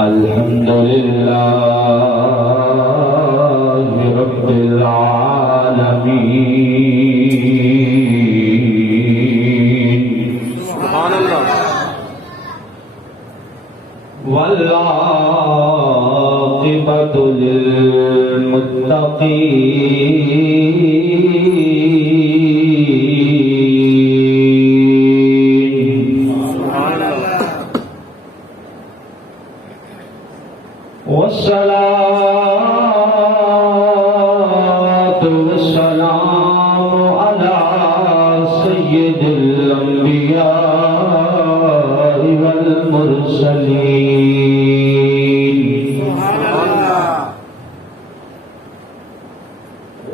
الحمد لله رب العالمين سبحان اللہ والعاقبة للمتقين والصلاة والسلام على سيد الأنبياء والمرسلين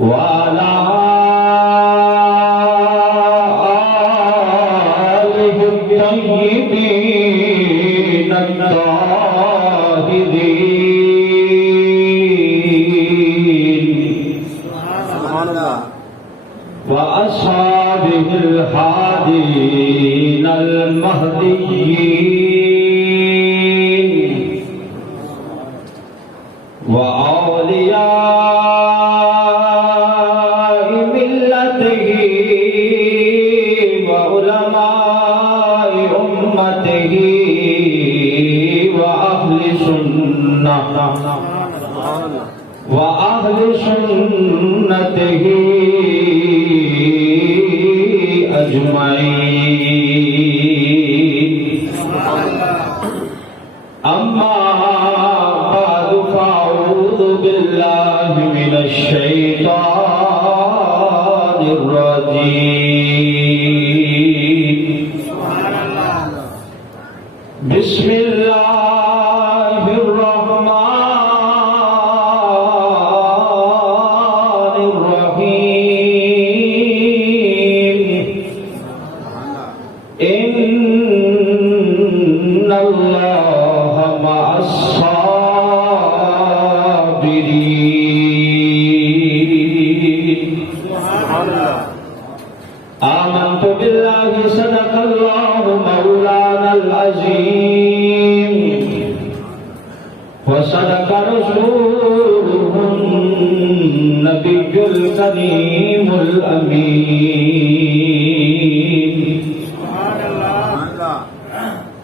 وعلى آله الطيبين الطاهرين وأصحابه الهادين المهديين وأولياء ملته وعلماء أمته وأهل سنته أجمعين أما بعد فأعوذ بالله من الشيطان الرجيم بسم الله الرحمن الرحيم إن الله مع الصابرين آمنت بالله صدق الله مولانا العظيم وصدق رسوله النبي الكريم الأمين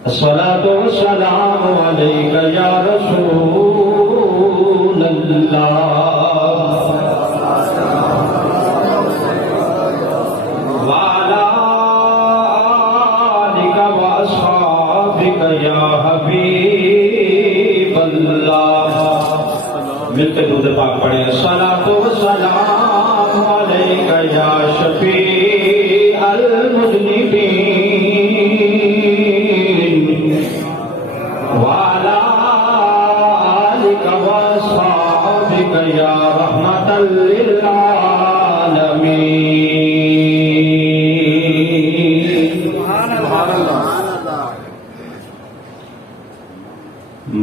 الصلاة والسلام عليك يا رسول الله وعلى آلك وأصحابك يا حبيب اللہ. مل کے درود پاک پڑھیں. الصلاة والسلام علیک یا شفیع المذنبین وعلى آلك وأصحابك يا رحمة للعالمين.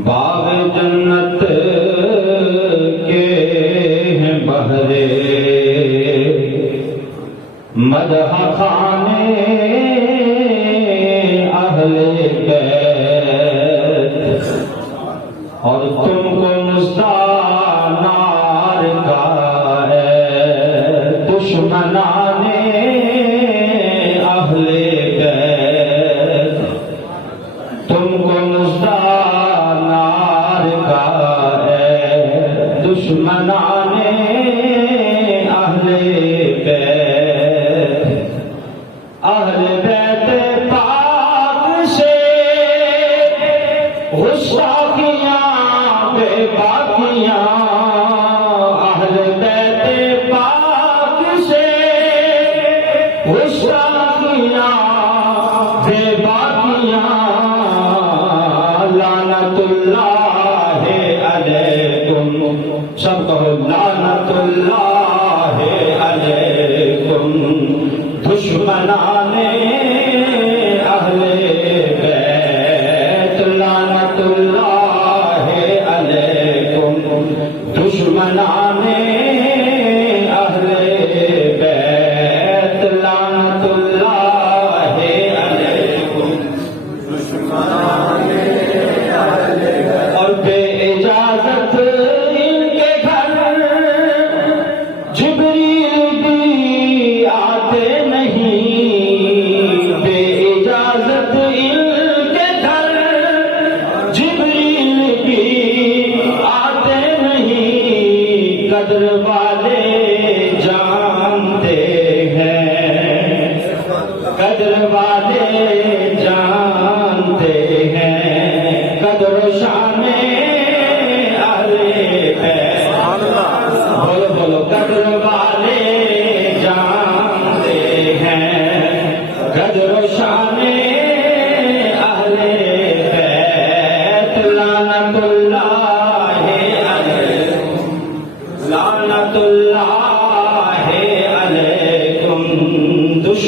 باغ جنت کے ہیں بہرے مدح خانے اہل بیت اور تم کو مستانار کا ہے دشمنان اہل بیت. تم کو مستانار کا ہے دشمنان اہل بیت. اہل بیت پاک سے غصاکیاں بے باکیاں. اہل بیت پاک سے غصاکیاں بے باکیاں. لعنت اللہ علیکم. سب کہو لعنت اللہ علیکم دشمنان اہل بیت. لعنت اللہ علیکم دشمنان اہل بیت.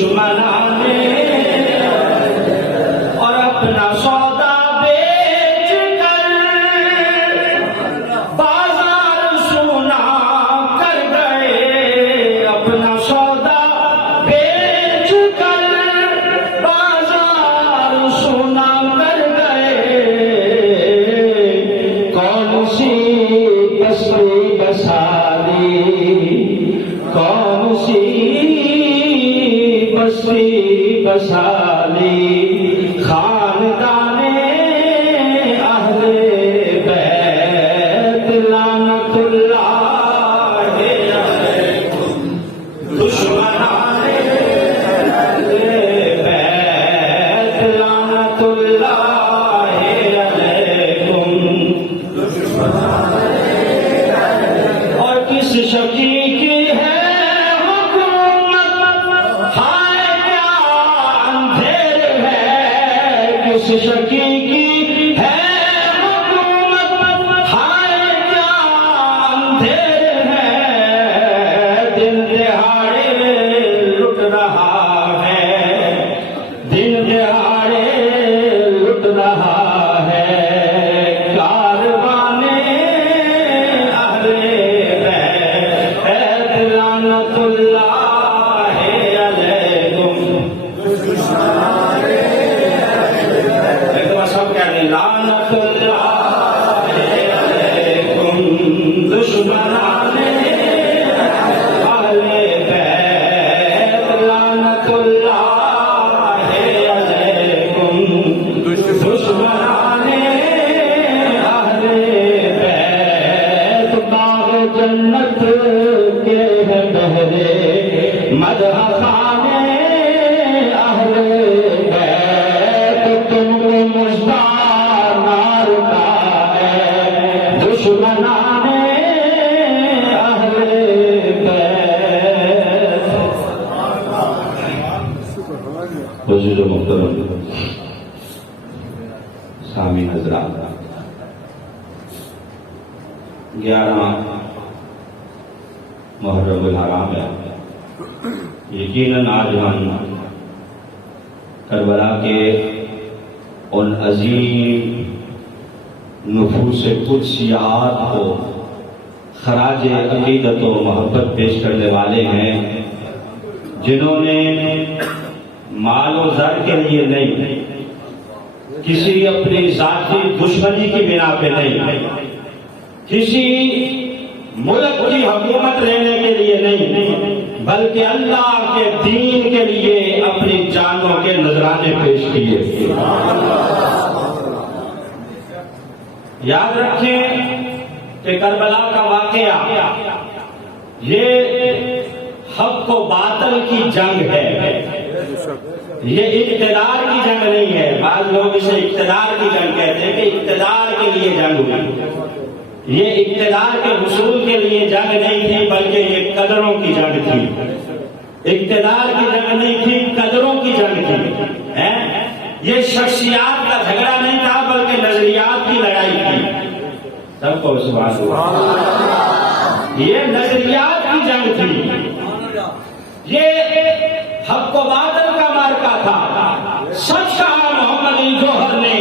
دشمنانے اور اپنا سودا بیچ کر بازار سونا کر گئے، اپنا سودا بیچ کر بازار سونا کر گئے، کون سی بستی بسالی، کون سی بستی بسالی، خاندان اہل بیت لعنت اللہ علیکم، دشمنان اہل بیت لعنت اللہ علیکم، اور کس شقی کی ہے حکومت، ہائے کیا اندھیر ہے، کس شقی کی ہے حکومت، ہائے کیا اندھیر ہے، دن دہاڑے لٹ رہا ہے، دن دہاڑے لٹ رہا ہے، کاروانے اہل بیت لعنت اللہ علیکم، ایک بار سب کہہ دیں لعنت اللہ علیکم، دشمنان اہل بیت لعنت اللہ علیکم، دشمنان اہل بیت، باغ جنت کے ہیں بہرے مدح خانے اہل بیت، تم کو مژدہ نار کا ہے، دشمنان اہل بیت۔ عزیز و محترم سامعین حضرات، 11 محرم الحرام ہے، یقیناً آج ہم کربلا کے ان عظیم نفوس قدسیات کو خراج عقیدت و محبت پیش کرنے والے ہیں، جنہوں نے مال و زر کے لیے نہیں، کسی اپنی ذاتی دشمنی کی بنا پہ نہیں، کسی ملک کی حکومت لینے کے لیے نہیں، بلکہ اللہ کے دین کے لیے اپنی جانوں کے نذرانے پیش کیے۔ یاد رکھیں کہ کربلا کا واقعہ یہ حق و باطل کی جنگ ہے، یہ اقتدار کی جنگ نہیں ہے۔ بعض لوگ اسے اقتدار کی جنگ کہتے ہیں کہ اقتدار کے لیے جنگ ہوئی، یہ اقتدار کے حصول کے لیے جنگ نہیں تھی، بلکہ یہ قدروں کی جنگ تھی۔ اقتدار کی جنگ نہیں تھی، قدروں کی جنگ تھی۔ یہ شخصیات کا جھگڑا نہیں تھا، بلکہ نظریات کی لڑائی تھی۔ سب کو سبحان اللہ، یہ نظریات کی جنگ تھی، یہ حق و باطل کا مارکا تھا۔ سچ کہا محمد جوہر نے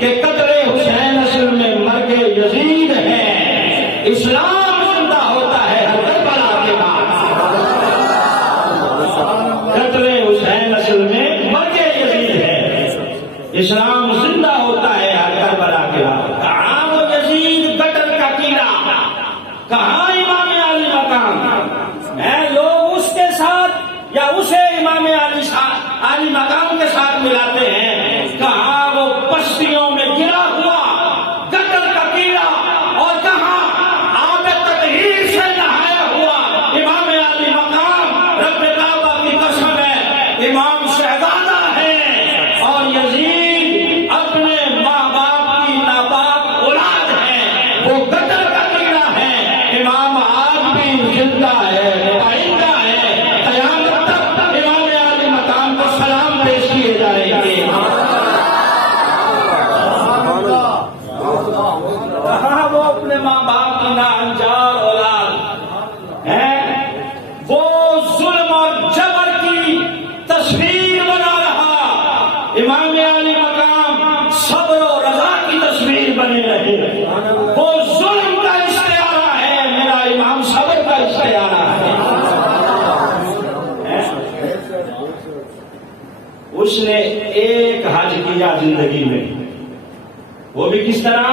کہ قتل حسین اصل میں مرگ یزید ہے، اسلام زندہ ہوتا ہے ہر کربلا کے بعد۔ قتل حسین اصل میں مرگ یزید ہے، اسلام زندہ ہوتا ہے ہر کربلا کے بعد۔ کہاں وہ یزید قتل کا کیڑا، کہاں امام علی مقام؟ لوگ اس کے ساتھ یا اسے امام علی مقام کے ساتھ ملاتے ہیں، کہاں وہ پشتیوں میں گرا ہوا قتل کا کیڑا، اور کہاں آب تطہیر سے نہایا ہوا امام علی مقام۔ رب کعبہ کی قسم ہے، امام شہزادہ ہے، اور یزید اپنے ماں باپ کی ناپاک اولاد ہے، وہ قتل کا کیڑا ہے۔ امام آج بھی زندہ ہے، آئندہ ہے، قیامت تک امام علی مقام کو سلام پیش کیے جائیں گے۔ کہاں وہ اپنے ماں باپ کی ناہنجار اولاد ہیں، وہ ظلم اور جبر کی اس نے ایک حج کیا زندگی میں. وہ بھی کس طرح؟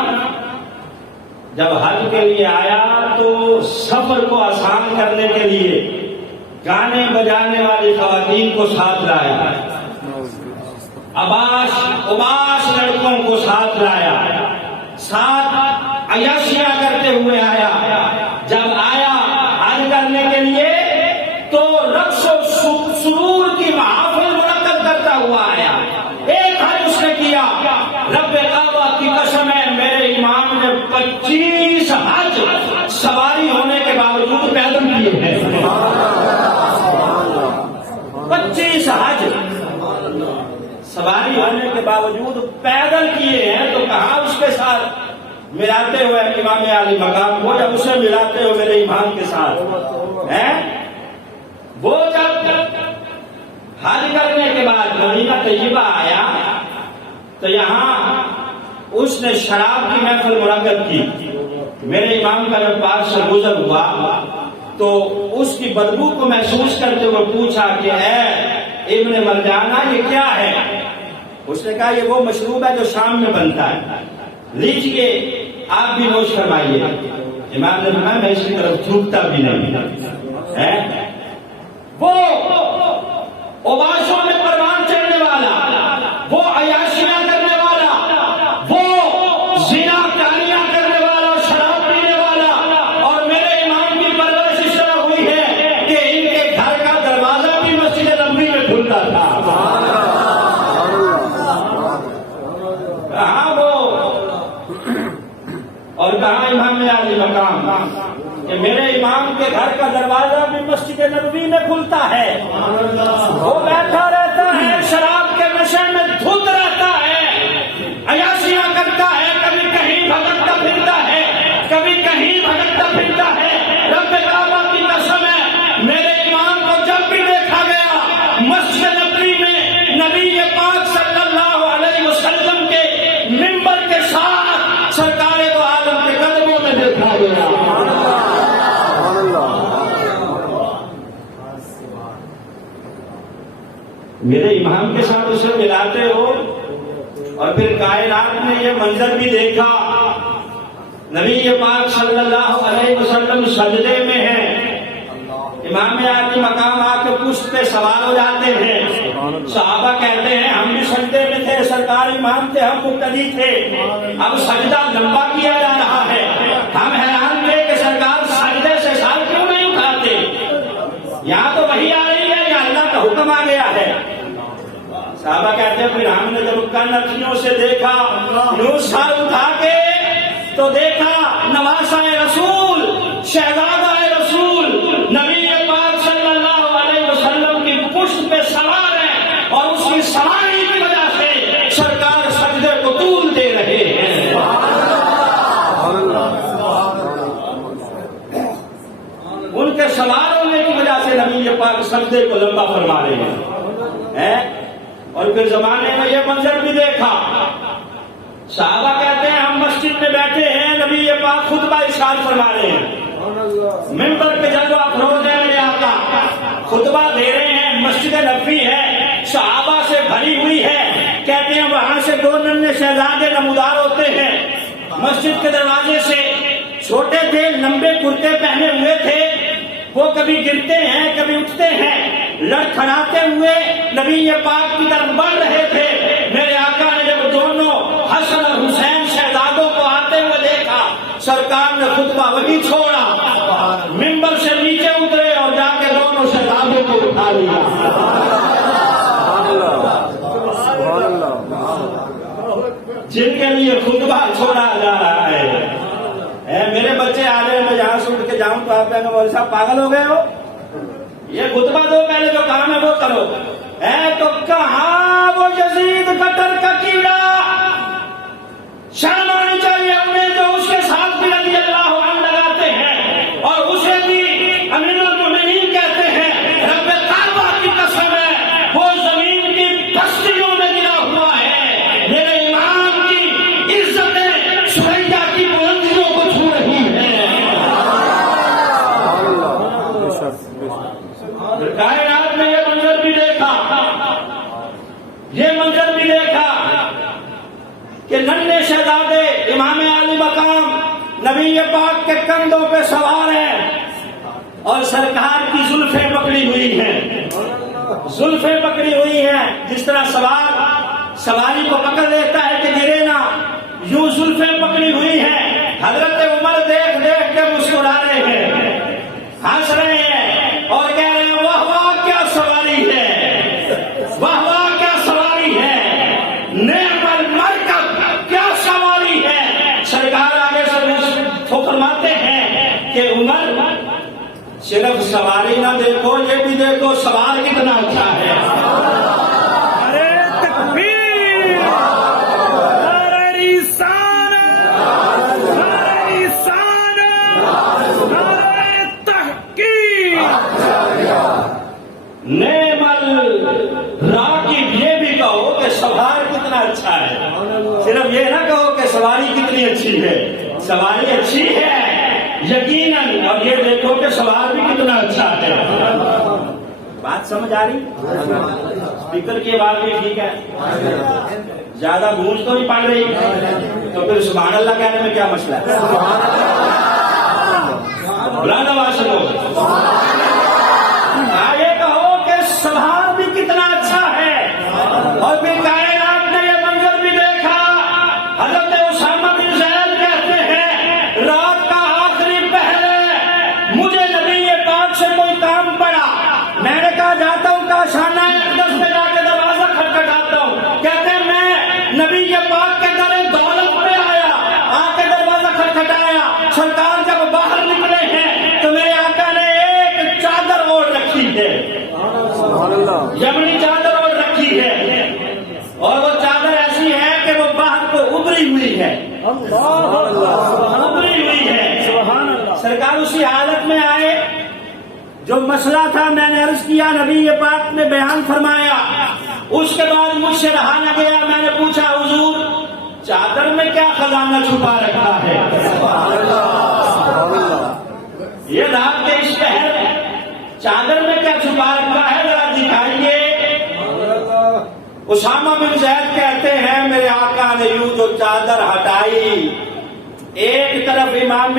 جب حج کے لیے آیا تو سفر کو آسان کرنے کے لیے گانے بجانے والی خواتین کو ساتھ لایا، اباش لڑکوں کو ساتھ لایا، ساتھ عیاشیاں کرتے ہوئے آیا. جب آیا حج کرنے کے لیے تو رقص و سرور کی محافل منعقد کرتا ہوا آیا. ایک حج اس نے کیا. رب کعبہ کی قسم ہے، میرے امام نے 25 حج سواری ہونے کے باوجود پیدل کیے ہیں. 25 حج سواری ہونے کے باوجود پیدل کیے ہیں. تو کہاں اس کے ساتھ ملاتے ہوئے امام علی مقام کو، جب اسے ملاتے ہو میرے امام کے ساتھ ہیں. وہ جب حج کرنے کے بعد مدینہ طیبہ آیا تو یہاں اس نے شراب کی محفل منعقد کی. میرے امام کا جب پاس سے گزر ہوا تو اس کی بدبو کو محسوس کرتے ہوئے پوچھا کہ اے ابن مرجانہ یہ کیا ہے؟ اس نے کہا یہ وہ مشروب ہے جو شام میں بنتا ہے، لیجئے آپ بھی نوش فرمائیے. امام نے فرمایا میں اس کی طرف تھوکتا بھی نہیں ہے. وہ اوباشوں میں پروان چڑھنے والا، وہ عیاشیاں کرنے والا، وہ زنا کاریاں کرنے والا، شراب پینے والا، اور میرے امام کی پرورش اس طرح ہوئی ہے کہ ان کے گھر کا دروازہ بھی مسجد نبوی میں کھلتا تھا. کہاں وہ اور کہاں امام علی مقام کہ میرے امام کے گھر کا دروازہ بھی مسجد نبوی میں کھلتا ہے. وہ بیٹھا رہتا ہے، شراب کے نشے میں دھت رہتا ہے، عیاشیاں کرتا ہے، کبھی کہیں بھٹکتا پھرتا ہے، کبھی کہیں بھٹکتا پھرتا ہے. رب کعبہ کی قسم ہے، میرے امام کو جب بھی دیکھا گیا مسجد نبوی میں نبی پاک صلی اللہ علیہ وسلم کے منبر کے ساتھ سرکار دو عالم کے قدموں میں دیکھا گیا. میرے امام کے ساتھ اسے ملاتے ہو اور پھر کائنات نے یہ منظر بھی دیکھا. نبی پاک صلی اللہ علیہ وسلم سجدے میں ہیں، امام علی مقام آ کے پشت پہ سوار ہو جاتے ہیں. صحابہ کہتے ہیں ہم بھی سجدے میں تھے، سرکار امام تھے، ہم مقتدی تھے، اب سجدہ لمبا کیا جا رہا ہے. ہم حیران تھے کہ سرکار سجدے سے سال کیوں نہیں اٹھاتے، یہاں تو وہی آ رہی ہے یا اللہ کا حکم آ گیا ہے. صحابہ کہتے ہیں پھر ہم نے جب کنکھیوں سے دیکھا یوں سر اٹھا کے تو دیکھا نواسہ رسول، شہزادہ رسول نبی پاک صلی اللہ علیہ وسلم کی پشت پہ سوار ہے، اور اس کی سواری کی وجہ سے سرکار سجدے کو طول دے رہے ہیں. ان کے سوار ہونے کی وجہ سے نبی پاک سجدے کو لمبا فرما رہے ہیں. اور پھر زمانے میں یہ منظر بھی دیکھا. صحابہ کہتے ہیں ہم مسجد میں بیٹھے ہیں، نبی پاک خطبہ ارشاد فرما رہے ہیں، منبر پہ جلوہ افروز ہے میرے آقا، خطبہ دے رہے ہیں، مسجد نبوی ہے، صحابہ سے بھری ہوئی ہے. کہتے ہیں وہاں سے 2 ننھے شہزادے نمودار ہوتے ہیں. مسجد کے دروازے سے چھوٹے تھے، لمبے کرتے پہنے ہوئے تھے. وہ کبھی گرتے ہیں کبھی اٹھتے ہیں، لڑکھڑاتے ہوئے نبی پاک کی طرف بڑھ رہے تھے. میرے آقا نے جب دونوں حسن اور حسین شہزادوں کو آتے ہوئے دیکھا، سرکار نے خطبہ وہی چھوڑا، منبر سے نیچے اترے اور جا کے دونوں شہزادوں کو اٹھا لیا. جن کے لیے خطبہ چھوڑا جا رہا ہے. میرے بچے آ رہے ہیں، میں یہاں سے اٹھ کے جاؤں تو آپ کہیں گے مولوی صاحب پاگل ہو گئے ہو، یہ خطبہ دو، پہلے جو کام ہے وہ کرو. تو کہاں وہ یزید قطر کا کیڑا، شرم آنی چاہیے انہیں جو اس کے ساتھ بھی رضی اللہ عنہ لگاتے ہیں اور اسے بھی امیر المؤمنین کہتے ہیں. رب کعبہ کی قسم ہے وہ زمین کی بستیوں میں گرا ہوا ہے. میرے امام کی عزتیں سریا کی بلندیوں کو چھو رہی ہیں. کائنات میں یہ منظر بھی دیکھا. کہ ننھے شہزادے امام علی مقام نبی پاک کے کندھوں پہ سوار ہیں اور سرکار کی زلفیں پکڑی ہوئی ہیں، زلفیں پکڑی ہوئی ہیں، جس طرح سواری کو پکڑ لیتا ہے کہ گرے نہ، یوں زلفیں پکڑی ہوئی ہیں۔ حضرت عمر دیکھ دیکھ کے مسکرا رہے ہیں، ہنس رہے ہیں اور کہہ رہے ہیں واہ واہ کیا سواری ہے، واہ واہ کیا سواری ہے، نعم المرکب کیا سواری ہے۔ سرکار آگے سے فرماتے ہیں کہ عمر صرف سواری نہ دیکھو، یہ بھی دیکھو سوار کتنا اچھا ہے۔ ارے تکبیر، ارے رسالت، ارے رسالت، ارے تحقیق۔ نعم الراکب، یہ بھی کہو کہ سوار کتنا اچھا ہے، صرف یہ نہ کہو کہ سواری کتنی اچھی ہے۔ سواری اچھی ہے یقیناً، اور یہ دیکھو کہ سوار بھی کتنا اچھا ہے۔ بات سمجھ آ رہی؟ اسپیکر کی آواز بھی ٹھیک ہے، زیادہ گونج تو نہیں پڑ رہی، تو پھر سبحان اللہ کہنے میں کیا مسئلہ ہے؟ بلند آواز سے بولو، یہ کہو کہ سوار بھی کتنا اچھا ہے۔ اور پھر کائنات نے یہ منظر بھی دیکھا۔ حضرت اسامہ بن زید کہتے ہیں رات کا آخری پہلے مجھے نبی پاک سے کوئی کام پڑا، میں نے کہا جاتا ہوں کاشانہ اقدس میں جا کے دروازہ کھٹکھٹاتا ہوں، کہتے ہیں میں نبی پاک کے در دولت پہ آیا، آ کے دروازہ کھٹکھٹایا، سرکار جب باہر نکلے ہیں تو میرے آقا نے ایک چادر اوڑھ رکھی ہے، یمنی چادر اوڑھ رکھی ہے، اور وہ چادر ایسی ہے کہ وہ باہر کو ابری ہوئی ہے، ابری ہوئی ہے۔ سرکار اسی حالت میں آئے، جو مسئلہ تھا میں نے عرض کیا، نبی پاک نے بیان فرمایا۔ اس کے بعد مجھ سے رہا نہ گیا، میں نے پوچھا حضور چادر میں کیا خزانہ چھپا رکھا ہے؟ یہ رات کے اس شہر چادر میں کیا چھپا رکھا ہے ذرا دکھائیے۔ اسامہ بن زید کہتے ہیں میرے آقا نے یوں جو چادر ہٹائی، ایک طرف امام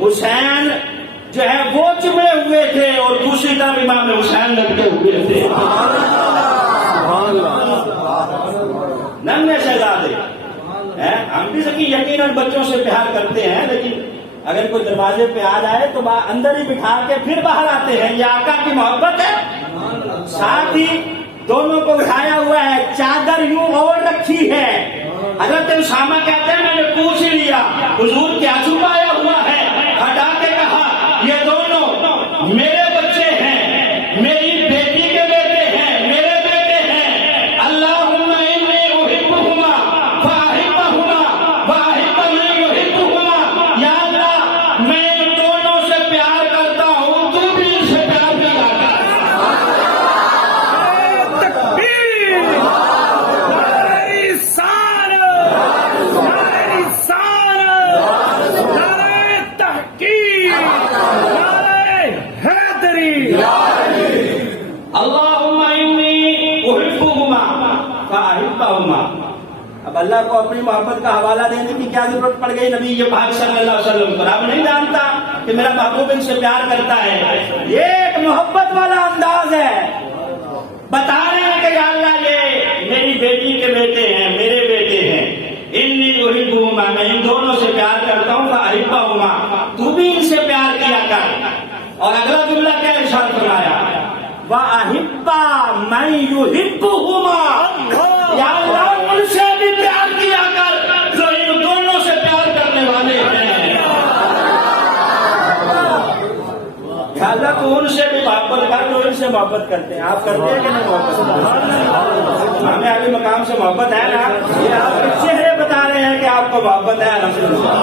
حسین جو ہے وہ چمے ہوئے تھے اور دوسری طرف امام حسین لٹکے ہوئے تھے۔ ننھے شہزادے ہم بھی سکی یقیناً بچوں سے پیار کرتے ہیں، لیکن اگر کوئی دروازے پہ آ جائے تو اندر ہی بٹھا کے پھر باہر آتے ہیں، یہ آقا کی محبت ہے۔ ساتھ ہی دونوں کو اٹھایا ہوا ہے، چادر یوں اوڑھ رکھی ہے۔ حضرت اسامہ کہتے ہیں میں نے پوچھ ہی لیا حضور کیا چھپایا ہوا ہے؟ ہٹا کے کہا یہ دونوں میرے بچے ہیں، میری بیٹی کے بیٹے ہیں، میرے بیٹے ہیں۔ اللہم انی احبہما فاحبہما واحب من یحبہما، یا اللہ میں ان دونوں سے پیار کرتا ہوں، تو بھی ان سے پیار کیا کر۔ اللہم انی احبہما فاحبہما۔ اب اللہ کو اپنی محبت کا حوالہ دینے کی کیا ضرورت پڑ گئی نبی پاک صلی اللہ علیہ وسلم کو؟ اب نہیں جانتا کہ میرا محبوب ان سے پیار کرتا ہے۔ یہ ایک محبت والا انداز ہے، بتا رہے ہیں کہ یا اللہ یہ میری بیٹی کے بیٹے ہیں، میرے بیٹے ہیں، انی احبہما، میں ان دونوں سے پیار کرتا ہوں، فاحبہما، تو بھی ان سے پیار کیا کر۔ اور اگلا جملہ کیا ارشاد فرمایا؟ وَأَحِبَّ مَن يُحِبُّهُمَا، یا اللہ ان سے بھی پیار کیا کر جو ان دونوں سے پیار کرنے والے ہیں۔ یا اللہ تو ان سے بھی محبت کر جو ان سے محبت کرتے ہیں۔ آپ کرتے ہیں کہ نہیں محبت؟ ہمیں ابھی مقام سے محبت ہے نا؟ یہ آپ کس چہرے بتا رہے ہیں کہ آپ کو محبت ہے الحمدللہ۔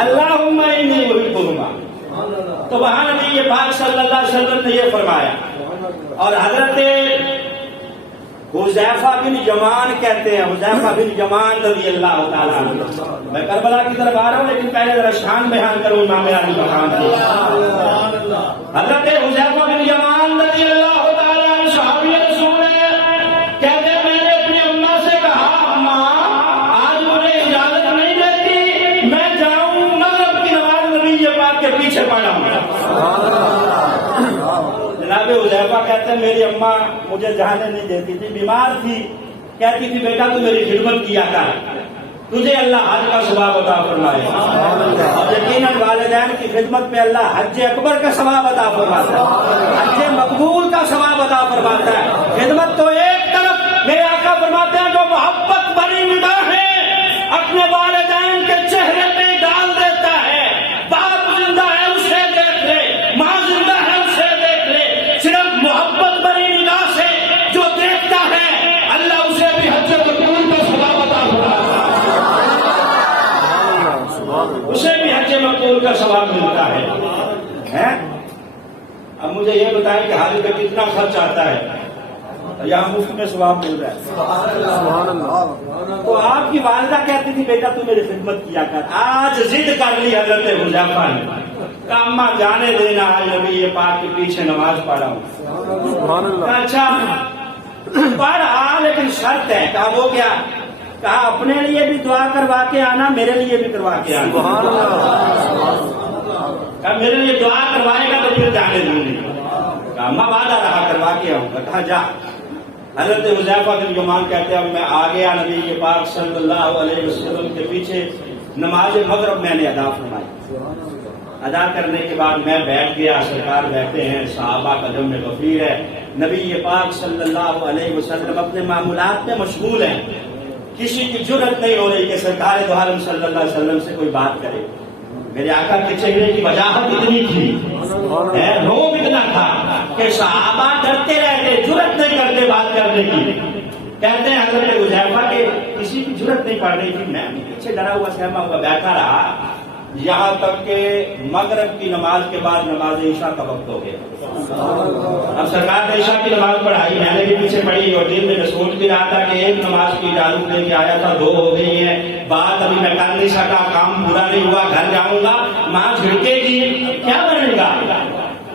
اللہم انی احبہما، تو وہاں نبی پاک صلی اللہ علیہ وسلم نے یہ فرمایا۔ اور حضرت حذیفہ بن یمان کہتے ہیں، حذیفہ بن یمان رضی اللہ تعالیٰ عنہ، میں کربلا کی طرف آ رہا ہوں لیکن پہلے ذرا شان بیان کروں امام علی مقام کی۔ حضرت حذیفہ بن یمان رضی اللہ تعالیٰ عنہ صحابی رسول ہیں، کہتے ہیں میں نے اپنی اماں سے کہا اماں کہتے ہیں میری اماں مجھے جانے نہیں دیتی تھی، بیمار تھی، کہتی تھی بیٹا تو میری خدمت کیا کر، تجھے اللہ حج کا ثواب عطا فرمائے. اور یقیناً والدین کی خدمت پہ اللہ حج اکبر کا ثواب عطا فرماتا ہے، حج مقبول کا ثواب عطا فرماتا ہے. خدمت تو ایک طرف، میرے آقا فرماتے ہیں جو محبت بھری نگاہیں اپنے والدین کے چہرے پہ ڈال دیتا ہے، باپ زندہ ہے اسے دیکھ لے، ماں زندہ ہے اسے دیکھ لے، صرف محبت بھری نگاہ سے جو دیکھتا ہے اللہ اسے بھی حج مقبول کا ثواب عطا فرماتا ہے، اسے بھی حج مقبول کا ثواب ملتا ہے. اب مجھے یہ بتائیں کہ حج کا کتنا خرچ آتا ہے؟ یہاں مفت میں ثواب مل رہا ہے. تو آپ کی والدہ کہتی تھی بیٹا تو میری خدمت کیا کر. آج ضد کر لی حضرت حذیفہ نے، کہا اماں جانے دینا، آج نبی پاک کے پیچھے نماز پڑھا ہوں. اچھا پڑھا لیکن شرط ہے. کہا وہ کیا؟ کہا اپنے لیے بھی دعا کروا کے آنا، میرے لیے بھی کروا کے آنا. کہا میرے لیے دعا کروائے گا تو پھر جانے دوں گی. کہا اماں وعدہ رہا کروا کے آؤں گا. کہا جا. حضرت حذیفہ بن یمان کہتے ہیں میں آ گیا نبی پاک صلی اللہ علیہ وسلم کے پیچھے، نماز مغرب میں نے ادا فرمائی. ادا کرنے کے بعد میں بیٹھ گیا، سرکار بیٹھے ہیں، صحابہ قدم میں غفیر ہے. نبی پاک صلی اللہ علیہ وسلم اپنے معمولات میں مشغول ہیں، کسی کی جرأت نہیں ہو رہی کہ سرکار دو عالم صلی اللہ علیہ وسلم سے کوئی بات کرے. میرے آقا کے چہرے کی وجاہت اتنی تھی، روب اتنا تھا کہ صحابہ ڈرتے رہتے، جرأت نہیں کرتے بات کرنے کی. کہتے ہیں حضرت حذیفہ کے کسی کی جرأت نہیں پڑ رہی تھی، میں پیچھے ڈرا ہوا سہما ہوا بیٹھا رہا، یہاں تک کہ مغرب کی نماز کے بعد نماز عشاء کا وقت ہو گیا. اب سرکار نے عشاء کی نماز پڑھائی، میں نے بھی پیچھے پڑھی، اور دل میں سوچ بھی رہا تھا کہ ایک نماز کی اجازت لے کے آیا تھا، 2 ہو گئی ہیں، بات ابھی میں کر نہیں سکا، کام پورا نہیں ہوا، گھر جاؤں گا ماں جھڑکے گی، کیا بنے گا.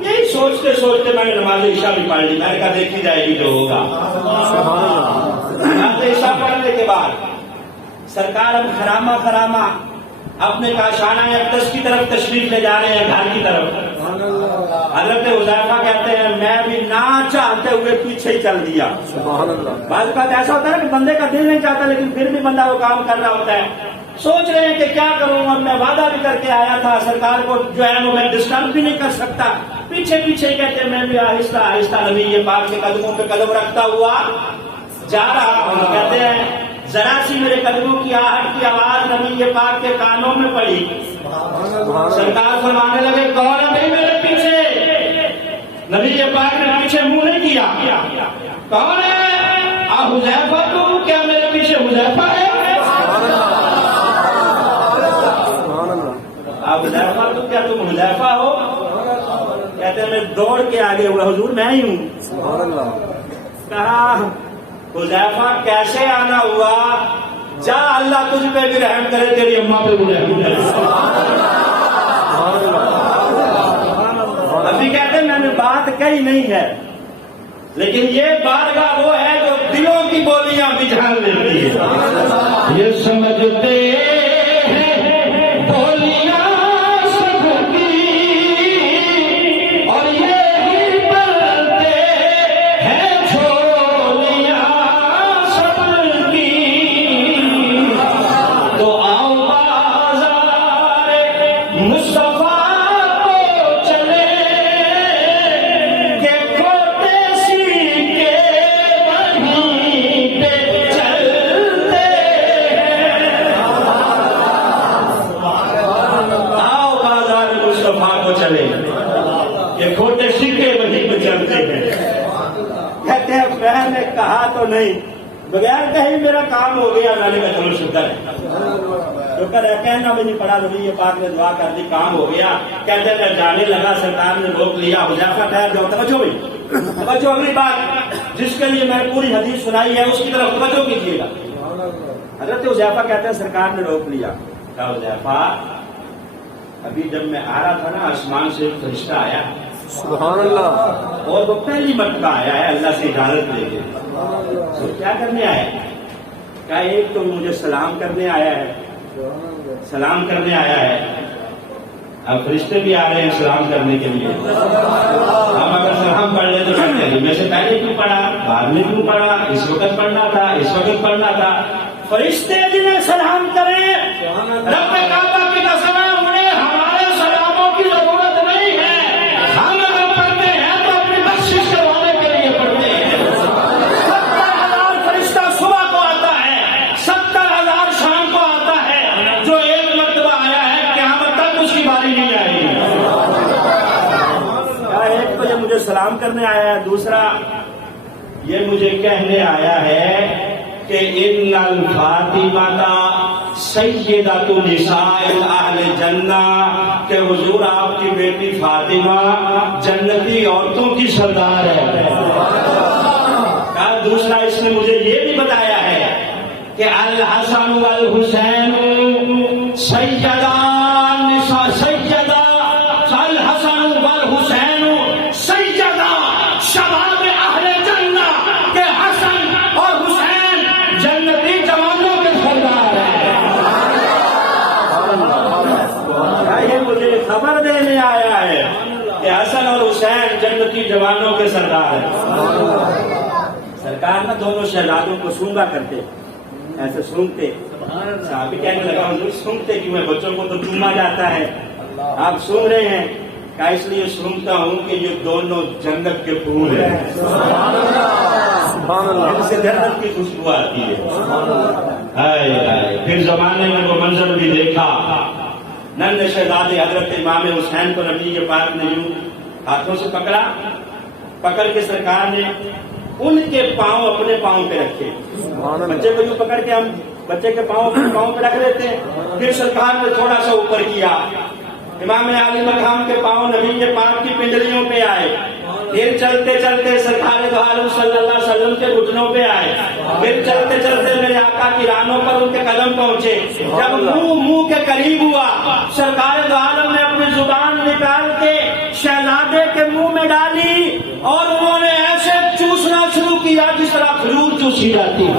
یہی سوچتے سوچتے میں نے نماز عشاء بھی پڑھ لی. میں نے کہا دیکھی جائے گی جو ہوگا. نماز عشاء پڑھنے کے بعد سرکار اب خرامہ اپنے کاشانہ اقدس کی طرف تشریف لے جا رہے ہیں، گھر کی طرف. حضرت حذیفہ کہتے ہیں میں بھی نہ چاہتے ہوئے پیچھے ہی چل دیا. بعض اوقات ایسا ہوتا ہے کہ بندے کا دل نہیں چاہتا لیکن پھر بھی بندہ وہ کام کر رہا ہوتا ہے. سوچ رہے ہیں کہ کیا کروں، اب میں وعدہ بھی کر کے آیا تھا، سرکار کو جو ہے وہ میں ڈسٹرب بھی نہیں کر سکتا. پیچھے کہتے ہیں میں بھی آہستہ آہستہ نبی پاک کے قدموں پہ قدم رکھتا ہوا جا رہا ہوں. کہتے ہیں ذرا سی میرے قدموں کی آہٹ کی آواز نبی پاک کے کانوں میں پڑی. سرکار فرمانے لگے کون ہے بھائی میرے پیچھے؟ نبی پاک نے پیچھے منہ نہیں کیا. کون ہے؟ حذیفہ تو کیا میرے پیچھے حذیفہ ہے؟ حذیفہ تو کیا تم حذیفہ ہو؟ کہتے ہیں میں دوڑ کے آگے ہوا حضور میں ہی ہوں. کہا حذیفہ کیسے آنا ہوا؟ جا اللہ تجھ پہ بھی رحم کرے، تیری اماں پہ بھی رحم کرے. ابھی کہتے ہیں میں نے بات کہی نہیں ہے لیکن یہ بارگاہ وہ ہے جو دلوں کی بولیاں بجھان لیتی ہے. یہ سمجھتے ہیں بولیاں سب کی اور یہ بنتے ہیں چھولیاں سب کی. تو آؤ بازار مصطفیٰ چلے، یہ کھوٹے سکے وہیں پہ چلتے ہیں. کہتے ہیں میں نے کہا تو نہیں، بغیر کہیں میرا کام ہو گیا. میں نے کہا چلو شکر ہے، شکر ہے. کہنا بھی نہیں پڑا، نبی پاک نے دعا کر دی، کام ہو گیا. کہتے ہیں میں جانے لگا، سرکار نے روک لیا. حذیفہ ٹھہر جاؤ، توجہ اگلی بات جس کے لیے میں نے پوری حدیث سنائی ہے اس کی طرف توجہ کیجیے گا. حضرت حذیفہ کہتے ہیں سرکار نے روک لیا. کہا حذیفہ ابھی جب میں آ رہا تھا نا آسمان سے ایک فرشتہ آیا، سبحان اللہ، اور وہ پہلی مرتبہ آیا ہے اللہ سے اجازت لے کے. تو کیا کرنے آیا ہے؟ کہا ایک تو مجھے سلام کرنے آیا ہے، سلام کرنے آیا ہے. اب فرشتے بھی آ رہے ہیں سلام کرنے کے لیے. ہم اگر سلام پڑھ لیں تو کہتے ہیں میں سے پہلے کیوں پڑھا, بعد میں کیوں پڑھا, اس وقت پڑھنا تھا, اس وقت پڑھنا تھا. فرشتے جنہیں سلام کریں, رب کعبہ کی قسم انہیں ہمارے سلاموں کی ضرورت نہیں ہے. ہم اگر پڑھتے ہیں تو اپنی بخشش کروانے کے لیے پڑھتے ہیں. 70,000 فرشتہ صبح کو آتا ہے, 70,000 شام کو آتا ہے. جو ایک مرتبہ آیا ہے قیامت تک اس کی باری نہیں آئے گی. ایک تو یہ مجھے سلام کرنے آیا ہے, دوسرا یہ مجھے کہنے آیا ہے کہ ان الفاطمہ سیدۃ نساء اہل جنہ, کہ حضور آپ کی بیٹی فاطمہ جنتی عورتوں کی سردار ہے. دوسرا اس نے مجھے یہ بھی بتایا ہے کہ الحسن والحسین سیدہ نساء, سیدہ الحسن والحسین سیدہ شباب اہل جنہ, کہ حسن اور حسین جنتی جوانوں کے سردار ہیں. یہ مجھے خبر دینے آیا ہے کہ حسن اور حسین جنتی جوانوں کے سردار ہیں. سرکار نہ دونوں شہزادوں کو سونگا کرتے, ایسے سونگتے. صحابی کہنے لگا حضور سونگتے کیوں ہیں, بچوں کو تو چوما جاتا ہے, آپ سونگ رہے ہیں. کہا اس لیے سونگتا ہوں کہ یہ دونوں جنت کے پھول ہیں, ان سے جنت کی خوشبو آتی ہے. پھر زمانے میں وہ منظر بھی دیکھا, ننھے شہزادے حضرت امام حسین کو نبی کے پاک نے یوں ہاتھوں سے پکڑا, پکڑ کے سرکار نے ان کے پاؤں اپنے پاؤں پہ رکھے. بچے کو یوں پکڑ کے ہم بچے کے پاؤں اپنے پاؤں پہ رکھ لیتے ہیں. پھر سرکار نے تھوڑا سا اوپر کیا, امام عالی مقام کے پاؤں نبی کے پاک کی پنڈلیوں پہ آئے. پھر چلتے چلتے سرکار دو عالم صلی اللہ علیہ وسلم کے گھٹنوں پہ آئے. پھر چلتے چلتے میرے آقا کی رانوں پر ان کے قدم پہنچے. جب منہ کے قریب ہوا, سرکار دو عالم نے اپنی زبان نکال کے شہزادے کے منہ میں ڈالی اور انہوں نے ایسے چوسنا شروع کیا جس طرح کھجور چوسی جاتی ہے.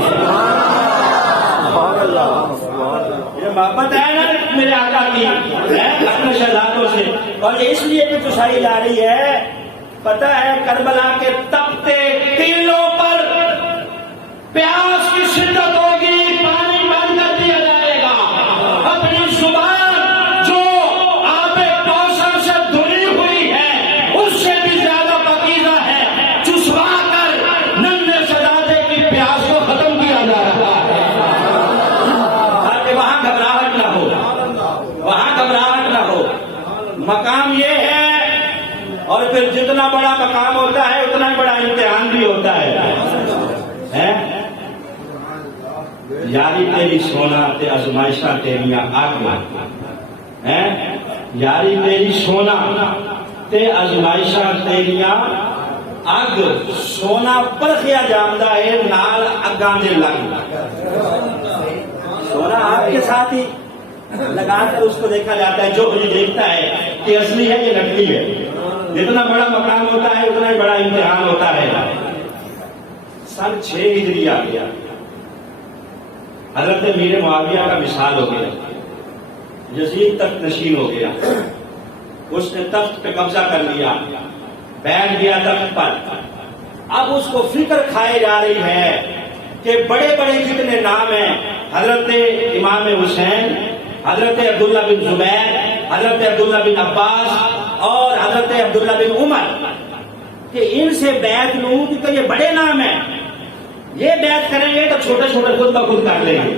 یہ محبت ہے نا میرے آقا کی اپنے شہزادوں سے. اور اس لیے کہ چوسائی جا رہی ہے, پتہ ہے کربلا کے تپتے تیلوں پر پیاس کی شدت ہوگی, پانی بند کر دیا جائے گا. اپنی زبان جو آب کوثر سے دھلی ہوئی ہے اس سے بھی زیادہ پاکیزہ ہے, چسوا کر ننھے شہزادے کی پیاس کو ختم کیا جا رہا ہے تاکہ وہاں گھبراہٹ نہ ہو, وہاں گھبراہٹ نہ ہو. مقام یہ ہے, اور پھر جتنا بڑا مقام ہوتا ہے اتنا ہی بڑا امتحان بھی ہوتا ہے. یاری تیری سونا تے ازمائشاں تیریاں آگ, یاری تیری سونا تے ازمائشاں تیریاں اگ. سونا پرکھیا جاندا ہے نال اگاں دے لگ. سونا آپ کے ساتھ ہی لگا کر اس کو دیکھا جاتا ہے, جو بھی دیکھتا ہے کہ اصلی ہے کہ نقلی ہے. جتنا بڑا مقام ہوتا ہے اتنا ہی بڑا امتحان ہوتا ہے. سن 6 ہجری آ گیا, حضرت میر معاویہ کا وصال ہو گیا, یزید تخت نشین ہو گیا, اس نے تخت پہ قبضہ کر لیا, بیٹھ گیا تخت پر. اب اس کو فکر کھائے جا رہی ہے کہ بڑے بڑے جتنے نام ہیں, حضرت امام حسین, حضرت عبداللہ بن زبیر, حضرت عبداللہ بن عباس اور حضرت عبداللہ بن عمر, کہ ان سے بیعت لوں کیونکہ یہ بڑے نام ہیں. یہ بیعت کریں گے تو چھوٹے چھوٹے خود بخود کر لیں گے,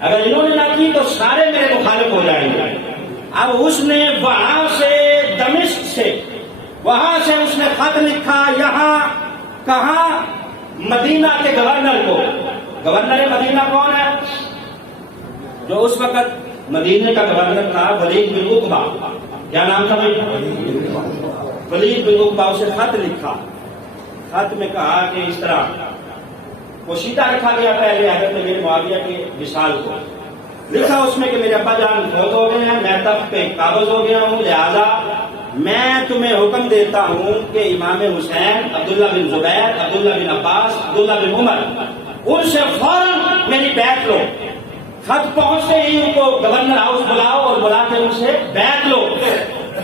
اگر انہوں نے نہ کی تو سارے میرے مخالف ہو جائیں گے. اب اس نے وہاں سے دمشق سے, وہاں سے اس نے خط لکھا یہاں, کہاں, مدینہ کے گورنر کو. گورنر مدینہ کون ہے؟ جو اس وقت مدینہ کا گورنر تھا ولید بن عقبہ. کیا نام تھا بھائی؟ ولید بن عقبہ. اسے خط لکھا, خط میں کہا کہ اس طرح پوشیدہ رکھا گیا پہلے حضرت امیر معاویہ کے وصال کو. لکھا اس میں کہ میرے ابا جان فوت ہو گئے ہیں, میں تخت پہ قابض ہو گیا ہوں, لہذا میں تمہیں حکم دیتا ہوں کہ امام حسین, عبداللہ بن زبیر, عبداللہ بن عباس, عبداللہ بن عمر, ان سے فوراً میری بیعت لو, خط پہنچتے ہی ان کو گورنر ہاؤس بلاؤ اور بلا کے ان سے بیعت لو۔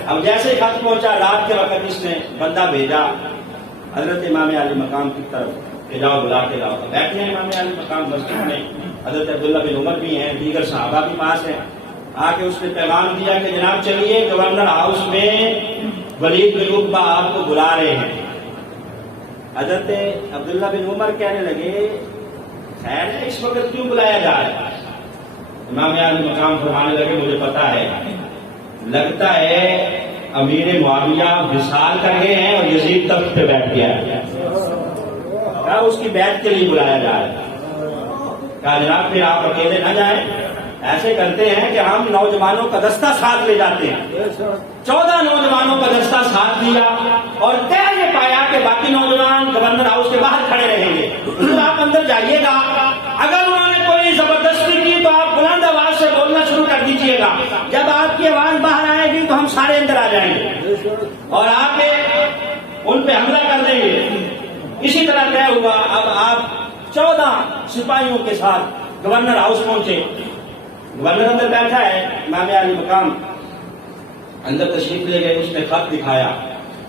اب جیسے خط پہنچا رات کے وقت اس نے بندہ بھیجا حضرت امام علی مقام کی طرف کہ جاؤ بلا کے لاؤ۔ بیٹھے ہیں امام علی مقام مسجد میں، حضرت عبداللہ بن عمر بھی ہیں، دیگر صحابہ بھی پاس ہیں۔ آ کے اس نے پیغام دیا کہ جناب چلیے گورنر ہاؤس میں ولید بن عقبہ آپ کو بلا رہے ہیں۔ حضرت عبداللہ بن عمر کہنے لگے خیر ہے اس وقت کیوں بلایا جا رہا ہے؟ امام علی مقام فرمانے لگے مجھے پتا ہے، لگتا ہے امیر معاویہ وصال کر گئے ہیں اور یزید تخت پہ بیٹھ گیا ہے، کہا اس کی بیعت کے لیے بلایا جا رہا ہے۔ کہا جناب پھر آپ اکیلے نہ جائیں، ایسے کرتے ہیں کہ ہم نوجوانوں کا دستہ ساتھ لے جاتے ہیں۔ 14 نوجوانوں کا دستہ ساتھ لیا اور طے یہ پایا کہ باقی نوجوان گورنر ہاؤس کے باہر کھڑے رہیں گے، آپ اندر جائیے گا، اگر انہوں نے کوئی زبردستی کی تو آپ بلند آواز سے بولنا شروع کر دیجیے گا، جب آپ کی آواز باہر آئے گی تو ہم سارے اندر آ جائیں گے اور آ کے ان پہ حملہ کر دیں گے۔ اسی طرح طے ہوا۔ اب آپ 14 سپاہیوں کے ساتھ گورنر ہاؤس پہنچے۔ گورنر اندر بیٹھا ہے، امام علی مقام اندر تشریف لے گئے، اس نے خط دکھایا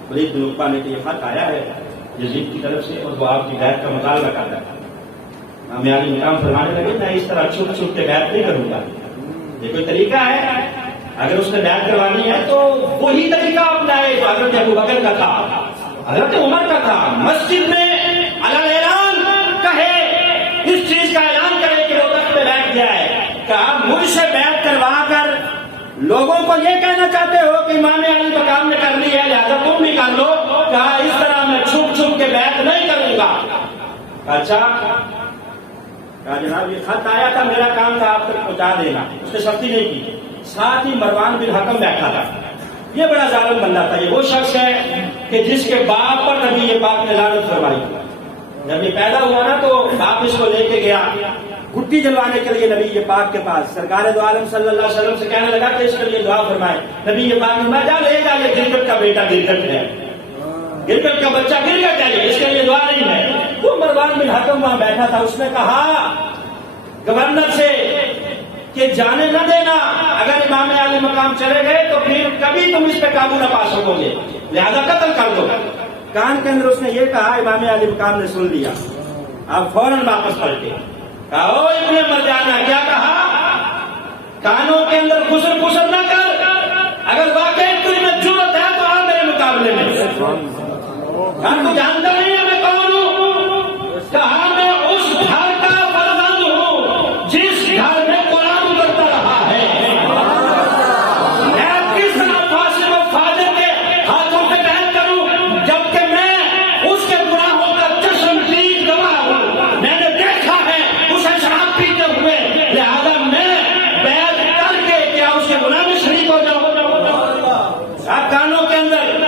ولید بن عقبہ نے کہ یہ خط آیا ہے یزید کی طرف سے اور وہ آپ کی بیعت کا مطالبہ کر رہا ہے۔ امام علی مقام فرمانے لگے میں اس طرح چھپ چھپ کے بیعت نہیں کروں گا، یہ کوئی طریقہ ہے؟ اگر اس نے بیعت کروانی ہے تو وہی طریقہ اپنائے جو حضرت ابوبکر کا تھا، حضرت عمر کا تھا، مسجد میں علی اعلان کہے، اس چیز کا اعلان کرے کہ وہ تخت پہ بیٹھ گیا ہے۔ کہا مجھ سے بیعت کروا کر لوگوں کو یہ کہنا چاہتے ہو کہ امام علی مقام نے کر لی ہے لہذا تم بھی کر لو؟ کہا اس طرح میں چھپ چھپ کے بیعت نہیں کروں گا۔ اچھا، کہا جناب یہ خط آیا تھا، میرا کام تھا آپ تک پہنچا دینا، اس نے سختی نہیں کی۔ ساتھ ہی مروان بن حکم بیٹھا تھا، یہ بڑا ظالم بندہ تھا، یہ وہ شخص ہے کہ جس کے باپ پر نبی پاک نے لعنت فرمائی۔ جب یہ پیدا ہوا نا تو باپ اس کو لے کے گیا گٹی جلوانے کے لیے نبی پاک کے پاس، سرکار دو عالم صلی اللہ علیہ وسلم سے کہنے لگا کہ اس کے لیے دعا فرمائے۔ نبی پاک نے جا لے جا، یہ گرگٹ کا بیٹا گرگٹ ہے، گرگٹ کا بچہ گرگٹ ہے، اس کے لیے دعا نہیں ہے۔ وہ مروان بن حکم وہاں بیٹھا تھا، اس نے کہا گورنر سے کہ جانے نہ دینا، اگر امام علی مقام چلے گئے تو پھر کبھی تم اس پہ قابو نہ پا سکو گے، لہذا قتل کر دو۔ کان کے اندر اس نے یہ کہا، امام علی مقام نے سن لیا، آپ فوراً واپس پلٹے، کہا او ابن مرجانہ، کیا کہا؟ کانوں کے اندر خسر خسر نہ کر، اگر واقعی تجھ میں جرأت ہے تو آ میرے مقابلے میں۔ کہا تو جانتا نہیں ہے میں کون ہوں؟ کہا میں اس گھر کا فرزند ہوں جس گھر میں قرآن اترتا رہا ہے، میں کس طرح فاسق و فاجر کے ہاتھوں پہ بیعت کروں جبکہ میں اس کے گناہوں کا چشمدید گواہ ہوں، میں نے دیکھا ہے اسے شراب پیتے ہوئے، لہذا میں بیعت کر کے کیا اس کے گناہ میں شریک ہو جاؤں؟ آپ کانوں کے اندر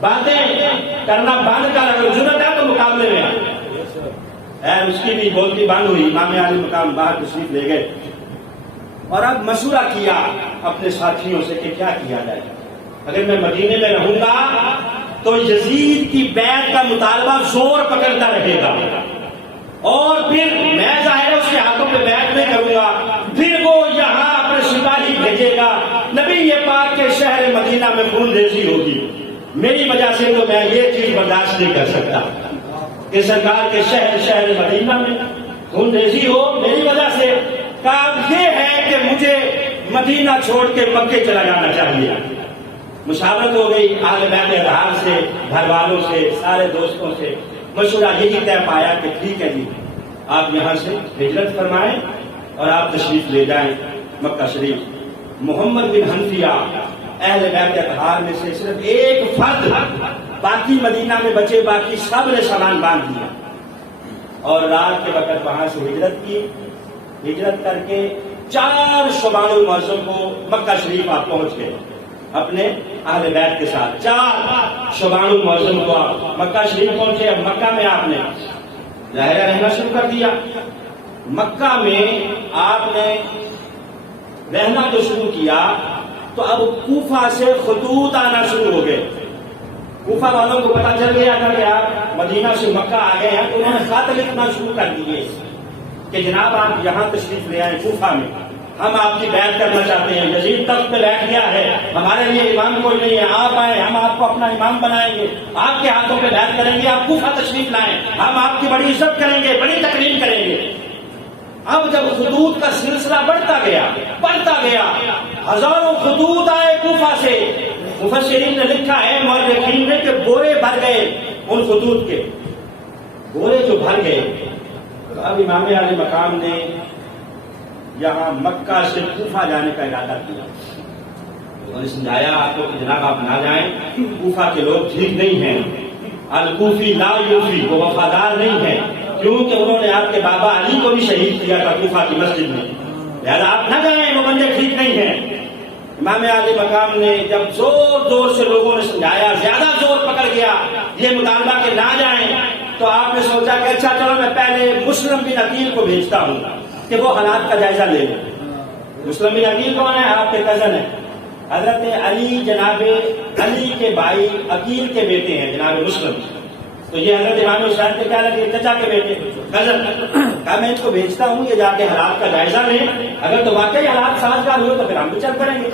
باتیں کرنا بند کر، اگر ضرورت ہے تو مقابلے میں خیر اس کی بھی بولتی بند ہوئی۔ امام علی مقام باہر تشریف لے گئے اور اب مشورہ کیا اپنے ساتھیوں سے کہ کیا کیا جائے، اگر میں مدینے میں رہوں گا تو یزید کی بیعت کا مطالبہ زور پکڑتا رہے گا اور پھر میں ظاہر اس کے ہاتھوں پہ بیعت نہیں کروں گا، پھر وہ یہاں اپنے سپاہی بھیجے گا، نبی پاک کے شہر مدینہ میں خون ریزی ہوگی، میری وجہ سے تو میں یہ چیز برداشت نہیں کر سکتا کہ سرکار کے شہر مدینہ میں خون ریزی ہو میری وجہ سے۔ کام یہ ہے کہ مجھے مدینہ چھوڑ کے مکے چلا جانا چاہیے۔ مشاورت ہو گئی اہل بیت اطہار سے، گھر والوں سے، سارے دوستوں سے، مشورہ یہی طے پایا کہ ٹھیک ہے جی آپ یہاں سے ہجرت فرمائیں اور آپ تشریف لے جائیں مکہ شریف۔ محمد بن حنفیہ اہل بیت اطہار میں سے صرف ایک فرد باقی مدینہ میں بچے، باقی سب نے سامان باندھ دیا اور رات کے وقت وہاں سے ہجرت کی۔ ہجرت کر کے 4 شعبان المعظم کو مکہ شریف آپ پہنچ گئے اپنے اہل بیت کے ساتھ۔ 4 شعبان المعظم کو آپ مکہ شریف پہنچے۔ اب مکہ میں آپ نے ظاہرہ رہنا شروع کر دیا۔ مکہ میں آپ نے رہنا جو شروع کیا تو اب کوفہ سے خطوط آنا شروع ہو گئے۔ کوفہ والوں کو پتا چل گیا تھا کہ آپ مدینہ سے مکہ آ گئے ہیں تو انہوں نے خط لکھنا شروع کر دیے کہ جناب آپ یہاں تشریف لے آئے کوفہ میں، ہم آپ کی بیعت کرنا چاہتے ہیں، یزید تخت پہ بیٹھ گیا ہے، ہمارے لیے امام کوئی نہیں ہے، آپ آئے، ہم آپ کو اپنا امام بنائیں گے، آپ کے ہاتھوں پہ بیعت کریں گے، آپ کوفہ تشریف لائیں، ہم آپ کی بڑی عزت کریں گے، بڑی تکریم کریں گے۔ اب جب خطوط کا سلسلہ بڑھتا گیا، ہزاروں خطوط آئے کوفہ سے، مفسرین نے لکھا ہے، مورخین نے، کہ بورے بھر گئے ان خطوط کے، بورے جو بھر گئے۔ تو اب امام علی مقام نے یہاں مکہ سے کوفہ جانے کا ارادہ کیا۔ انہوں نے سمجھایا آپ کو کہ جناب آپ نہ جائیں، کوفہ کے لوگ ٹھیک نہیں ہیں، الکوفی لا یوفی، وہ وفادار نہیں ہیں، کیونکہ انہوں نے آپ کے بابا علی کو بھی شہید کیا تھا کوفہ کی مسجد میں، لہذا آپ نہ جائیں، وہ بندے ٹھیک نہیں ہیں۔ امام علی مقام نے جب زور سے لوگوں نے سمجھایا، زیادہ زور پکڑ گیا یہ مطالبہ کہ نہ جائیں، تو آپ نے سوچا کہ اچھا چلو میں پہلے مسلم بن عقیل کو بھیجتا ہوں کہ وہ حالات کا جائزہ لے لیں۔ مسلم بن عقیل کون ہے؟ آپ کے کزن ہیں، حضرت علی، جناب علی کے بھائی عقیل کے بیٹے ہیں جناب مسلم، تو یہ حضرت امام حسین کے کیا لگے، چچا کے بیٹے، کزن۔ کہا میں اس کو بھیجتا ہوں، یہ جا کے حالات کا جائزہ لیں، اگر تو واقعی حالات سازگار ہوئے تو پھر ہم بھی چل پڑیں گے۔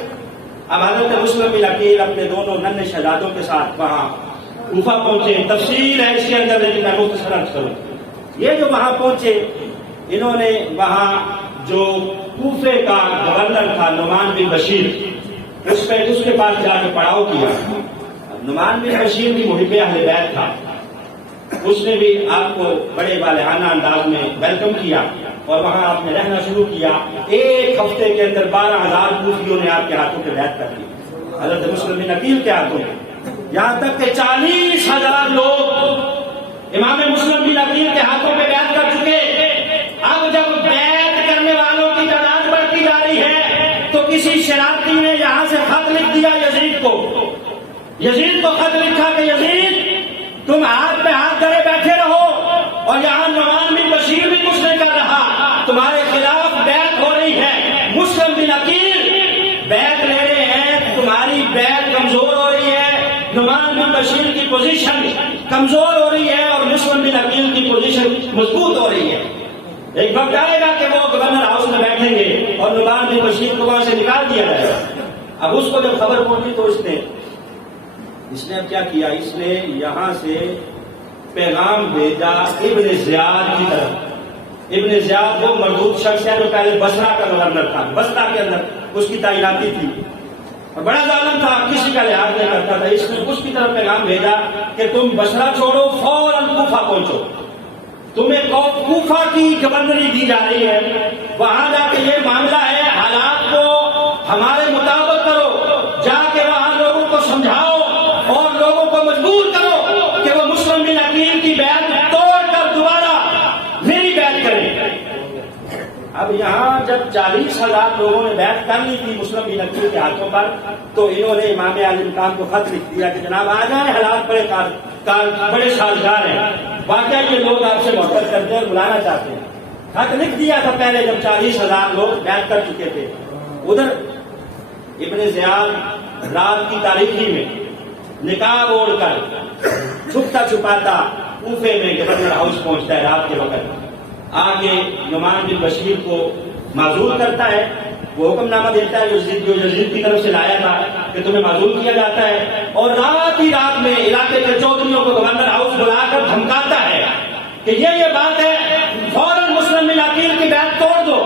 اب حضرت مسلم بن عقیل اپنے دونوں ننھے شہزادوں کے ساتھ وہاں کوفہ پہنچے، تفصیل ہے اس کے اندر لیکن میں مختصر عرض کروں۔ یہ جو وہاں پہنچے، انہوں نے وہاں جو کوفے کا گورنر تھا نعمان بن بشیر، اس کے پاس جا کے پڑاؤ کیا۔ نعمان بن بشیر بھی محب اہل بیت تھا، اس نے بھی آپ کو بڑے والہانہ انداز میں ویلکم کیا اور وہاں آپ نے رہنا شروع کیا۔ ایک ہفتے کے اندر 12,000 کوفیوں نے آپ کے ہاتھوں پہ بیعت کر لی، حضرت مسلم بن عقیل کے ہاتھوں میں، یہاں تک کہ 40,000 لوگ امام مسلم بن عقیل کے ہاتھوں پہ بیعت کر چکے۔ اب جب بیعت کرنے والوں کی تعداد بڑھتی جا رہی ہے تو کسی شرارتی نے یہاں سے خط لکھ دیا یزید کو خط لکھا کہ یزید تم ہاتھ پہ ہاتھ دھرے بیٹھے رہو، اور یہاں نعمان بن بشیر بھی کچھ نہیں کر رہا، تمہارے خلاف بیعت ہو رہی ہے، مسلم بن عقیل بیعت لے رہے ہیں، تمہاری بیعت کمزور ہو رہی ہے، نعمان بن بشیر کی پوزیشن کمزور ہو رہی ہے اور مسلم بن عقیل کی پوزیشن مضبوط ہو رہی ہے۔ ایک وقت آئے گا کہ وہ گورنر ہاؤس میں بیٹھیں گے اور نعمان بن بشیر کو وہاں سے نکال دیا جائے گا۔ اب اس کو جب خبر پہنچی تو اس نے اب کیا کیا، اس نے یہاں سے پیغام بھیجا ابن زیاد کی طرف۔ ابن زیاد وہ مردود شخص ہے جو پہلے بصرہ کا گورنر تھا، بصرہ کے اندر اس کی تعیناتی تھی اور بڑا ظالم تھا، کسی کا لحاظ نہیں کرتا تھا۔ اس نے اس کی طرف پیغام بھیجا کہ تم بصرہ چھوڑو، فوراً کوفہ پہنچو، تمہیں کوفہ کی گورنری دی جا رہی ہے، وہاں جا کے یہ معاملہ ہے، حالات کو ہمارے مطابق کرو، جا کے وہاں لوگوں کو سمجھاؤ اور لوگوں کو مجبور کرو کہ وہ مسلم بن عقیل کی بیعت توڑ کر دوبارہ میری بیعت کریں۔ اب یہاں جب 40,000 لوگوں نے بیعت کر لی تھی مسلم بن عقیل کے ہاتھوں پر، تو انہوں نے امام علی مقام کو خط لکھ دیا کہ جناب آ جائیں، حالات بڑے سازگار ہیں، واقعہ یہ لوگ آپ سے محبت کرتے ہیں اور بلانا چاہتے ہیں۔ خط لکھ دیا تھا پہلے جب 40,000 لوگ بیعت کر چکے تھے۔ ادھر ابن زیاد رات کی تاریکی میں نقاب اوڑھ کر چھپتا چھپاتا کوفے میں گورنر ہاؤس پہنچتا ہے، رات کے وقت آگے نعمان بن بشیر کو معزول کرتا ہے، وہ حکم نامہ دیتا ہے جو یزید کی طرف سے لایا تھا کہ تمہیں معزول کیا جاتا ہے، اور رات ہی رات میں علاقے کے چودھریوں کو گورنر ہاؤس بلا کر دھمکاتا ہے کہ یہ بات ہے، فوراً مسلم بن عقیل کی بیعت توڑ دو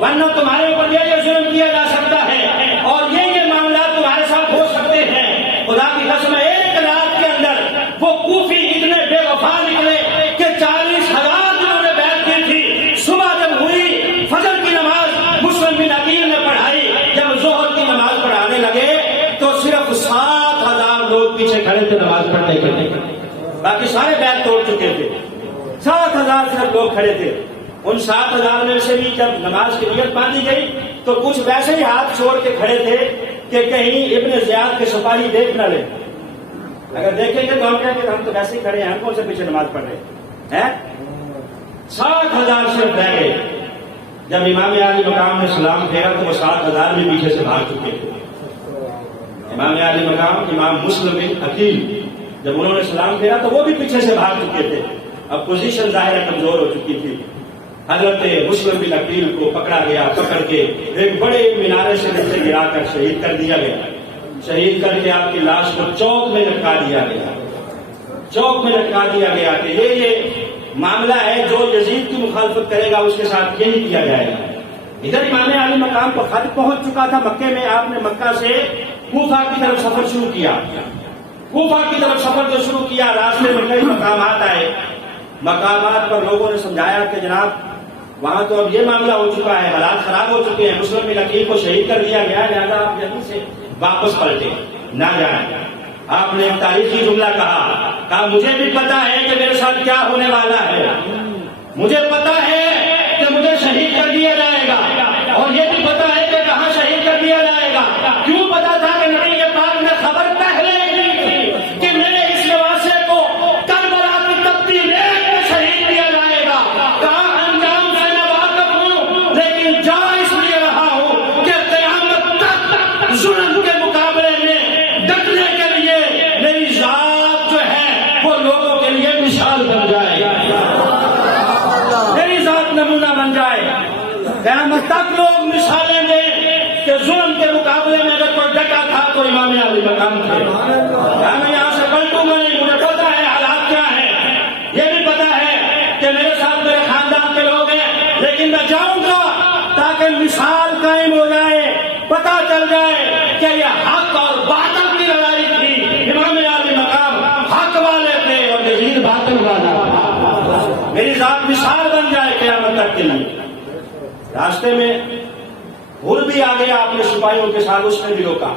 ورنہ تمہارے اوپر یہ ظلم کیا جا سکتا ہے اور یہ معاملات تمہارے ساتھ ہو سکتے ہیں۔ خدا کی قسم ایک رات کے اندر وہ کوفی اتنے بے وفا نکلے کہ 40,000 جنہوں نے بیعت کی تھی، صبح جب ہوئی فجر کی نماز مسلم بن عقیل نے پڑھائی، جب ظہر کی نماز پڑھانے لگے تو صرف 7,000 لوگ پیچھے کھڑے تھے نماز پڑھنے کے لیے، باقی سارے بیعت توڑ چکے تھے، 7,000 صرف لوگ کھڑے تھے۔ ان 7,000 میں سے بھی جب نماز کی نیت باندھی گئی تو کچھ ویسے ہی ہاتھ چھوڑ کے کھڑے تھے کہ کہیں ابن زیاد کے سپاہی دیکھ نہ لیں، اگر دیکھیں گے تو ہم کہیں گے ہم تو ویسے ہی کھڑے ہیں، ہم کون سے پیچھے نماز پڑھ رہے ہیں۔ 7,000 صرف رہ گئے۔ جب امام علی مقام نے سلام پھیرا تو وہ 7,000 بھی پیچھے سے بھاگ چکے تھے۔ امام علی مقام امام مسلم بن عقیل جب انہوں نے سلام پھیرا تو وہ بھی پیچھے سے بھاگ چکے تھے، اب پوزیشن ظاہر کمزور ہو چکی تھی۔ حضرت مسلم بن عقیل کو پکڑا گیا، پکڑ کے ایک بڑے مینارے سے نیچے گرا کر شہید کر دیا گیا۔ شہید کر کے آپ کی لاش کو چوک میں لٹکا دیا گیا، چوک میں لٹکا دیا گیا کہ یہ معاملہ ہے، جو یزید کی مخالفت کرے گا اس کے ساتھ یہی کیا جائے گا۔ ادھر امام علی مقام پر خط پہنچ چکا تھا مکے میں، آپ نے مکہ سے کوفہ کی طرف سفر شروع کیا۔ کوفہ کی طرف سفر جو شروع کیا، راستے میں کئی مقامات آئے، مقامات پر لوگوں نے سمجھایا کہ جناب وہاں تو اب یہ معاملہ ہو چکا ہے، حالات خراب ہو چکے ہیں، مسلم بن عقیل کو شہید کر دیا گیا، لہٰذا آپ جلدی سے واپس پلٹے نہ جائیں۔ آپ نے ایک تاریخی جملہ کہا مجھے بھی پتا ہے کہ میرے ساتھ کیا ہونے والا ہے، مجھے پتا ہے کہ مجھے شہید کر دیا جائے گا، اور یہ بھی پتا ہے کہ کہاں شہید کر دیا جائے گا۔ کیوں پتا تھا کہ نبی پاک نے خبر پہلے دی تھی کہ میرے اس نواسے کو کربلا کی تپتی ریت میں شہید کیا جائے گا۔ کہاں انجام سے نہ واقف ہوں، لیکن جا اس لیے رہا ہوں کہ قیامت تک ظلم کے مقابلے میں ڈٹنے کے لیے میری ذات جو ہے وہ لوگوں کے لیے مثال بن جائے، میری ذات نمونہ بن جائے۔ قیامت تک لوگ مثالیں دیں کہ ظلم کے مقابلے میں اگر کوئی ڈٹا تھا تو امام علی مقام تھے۔ میں یہاں سے پلٹوں گا نہیں، مجھے پتا ہے حالات کیا ہیں، یہ بھی پتا ہے کہ میرے ساتھ میرے خاندان کے لوگ ہیں، لیکن میں جاؤں گا تاکہ مثال قائم ہو جائے، پتا چل جائے کہ یہ حق اور باطل کی لڑائی تھی۔ امام علی مقام حق والے تھے اور یزید باطل والا تھا، میری ذات مثال بن جائے قیامت تک کے لیے۔ راستے میں غر بھی آ گیا اپنے سپاہیوں کے ساتھ، اس نے بھی روکا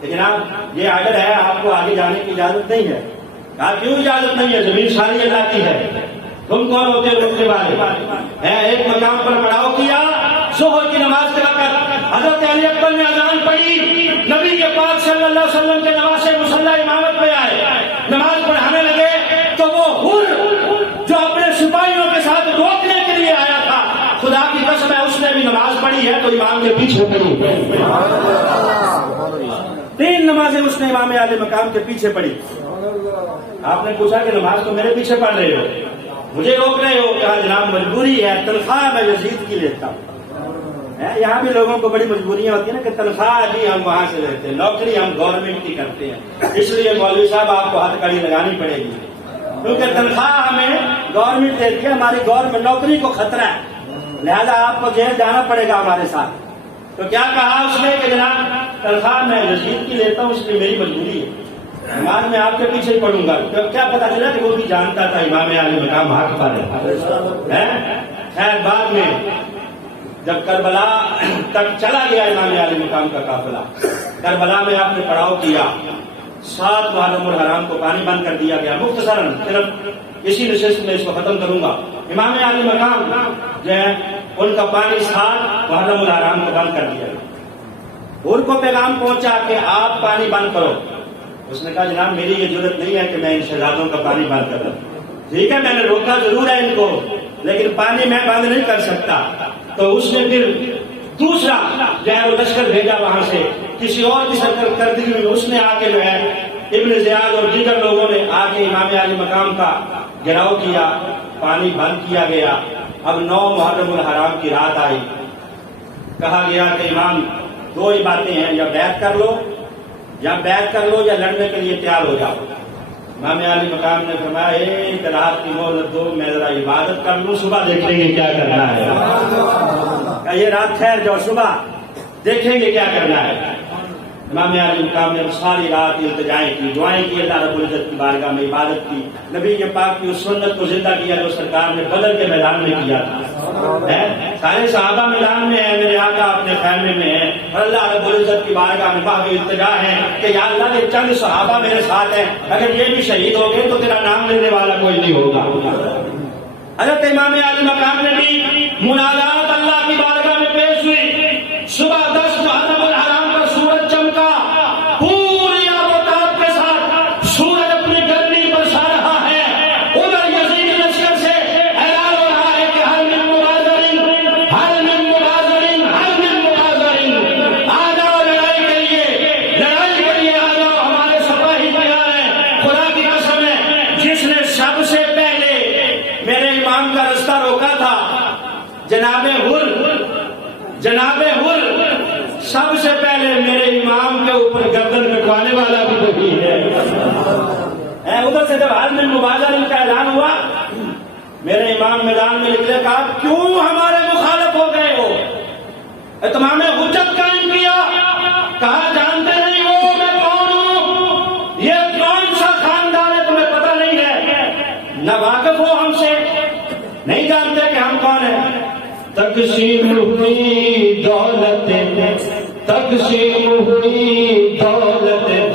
کہ جناب یہ آرڈر ہے، آپ کو آگے جانے کی اجازت نہیں ہے۔ کہا کیوں اجازت نہیں ہے؟ زمین ساری اللہ کی ہے، تم کون ہوتے ہو روکنے والے؟ ایک مقام پر پڑاؤ کیا، ظہر کی نماز کے وقت حضرت علی اکبر نے اذان پڑھی، نبی پاک صلی اللہ علیہ وسلم کے نماز مصلی امامت پہ آئے، نماز پڑھانے لگے تو وہ غر جو اپنے سپاہیوں کے ساتھ روکنے کے لیے آیا تھا، خدا کی قسم ہے اس نے بھی نماز پڑھی ہے تو امام کے پیچھے پڑھی، 3 نمازیں اس نے امام علی مقام کے پیچھے پڑھی۔ آپ نے پوچھا کہ نماز تو میرے پیچھے پڑھ رہے ہو، مجھے روک رہے ہو؟ کہا جناب مجبوری ہے، تنخواہ میں یزید کی لیتا ہوں۔ یہاں بھی لوگوں کو بڑی مجبوریاں ہوتی ہیں نا کہ تنخواہ بھی ہم وہاں سے لیتے ہیں، نوکری ہم گورنمنٹ کی کرتے ہیں، اس لیے مولوی صاحب آپ کو ہاتھ کڑی لگانی پڑے گی، کیونکہ تنخواہ ہمیں گورنمنٹ دیتی ہے، ہماری گورنمنٹ نوکری کو خطرہ ہے، لہذا آپ کو جیل جانا پڑے گا ہمارے ساتھ۔ تو کیا کہا اس نے کہ جناب تنخواہ میں یزید کی لیتا ہوں، اس لیے میری مجبوری ہے، نماز میں آپ کے پیچھے ہی پڑھوں گا۔ کیا پتا چلا کہ وہ بھی جانتا تھا امام علی مقام حق پر ہے۔ خیر بعد میں جب کربلا تک چلا گیا امام علی مقام کا قافلہ، کربلا میں آپ نے پڑاؤ کیا، 7 محرم الحرام کو پانی بند کر دیا گیا۔ مختصراً صرف اسی نشست میں اس کو ختم کروں گا، امام علی مقام جو ہے ان کا پانی 7 محرم الحرام کو بند کر دیا گیا۔ ان کو پیغام پہنچا کہ آپ پانی بند کرو، اس نے کہا جناب میری یہ ضرورت نہیں ہے کہ میں ان شہزادوں کا پانی بند کروں، ٹھیک ہے میں نے روکا ضرور ہے ان کو، لیکن پانی میں بند نہیں کر سکتا۔ تو اس نے پھر دوسرا جو ہے وہ لشکر بھیجا وہاں سے، کسی اور کی سرکردگی میں اس نے آ کے جو ہے ابن زیاد اور دیگر لوگوں نے آ کے امام علی مقام کا گھیراؤ کیا، پانی بند کیا گیا۔ اب 9 محرم الحرام کی رات آئی، کہا گیا کہ امام 2 ہی باتیں ہیں، یا بیعت کر لو یا لڑنے کے لیے تیار ہو جاؤ۔ امام علی مقام نے فرمایا ایک رات کی مہلت دو، میں ذرا عبادت کر لوں، صبح دیکھ لیں گے کیا کرنا ہے۔ یہ رات ٹھہر جاؤ، صبح دیکھیں گے کیا کرنا ہے۔ امام علی مقام نے ساری رات التجائیں کی، دعائیں کی، اللہ رب العزت کی بارگاہ میں عبادت کی، نبی کے پاک کی اس سنت کو زندہ کیا جو سرکار نے بدر کے میدان میں کیا تھا۔ سارے صحابہ میدان میں ہیں، میرے آقا اپنے خیمے میں ہیں، اور اللہ رب العزت کی بارگاہ میں باغ التجا ہے کہ یا اللہ کے چند صحابہ میرے ساتھ ہیں، اگر یہ بھی شہید ہو گئے تو تیرا نام لینے والا کوئی نہیں ہوگا۔ حضرت امام علی مقام نے بھی مناجات اللہ کی بارگاہ میں پیش ہوئی۔ صبح 10 محرم الحرام پر سورج چمکا، پوری آفتاب کے ساتھ سورج اپنی گرمی برسا رہا ہے۔ ادھر یزید لشکر سے اعلان ہو رہا ہے کہ ہر من مبازرین آ جاؤ لڑائی کے لیے آ جاؤ، ہمارے سپاہی تیار ہیں۔ خدا کی قسم ہے جس نے سب سے پہلے میرے امام کا رستہ روکا تھا جناب حر سب سے پہلے میرے امام کے اوپر گردن کٹوانے والا بھی وہی ہے۔ ادھر سے جب حال میں مبادلہ کا اعلان ہوا، میرے امام میدان میں نکلے، کہا کیوں ہمارے مخالف ہو گئے ہو؟ اتمام حجت قائم کیا، کہا جانتے نہیں ہو میں کون ہوں؟ یہ کون سا خاندان ہے تمہیں پتہ نہیں ہے؟ نہ واقف ہو ہم سے، نہیں جانتے کہ ہم کون ہیں؟ تقسیم ہوئی دولت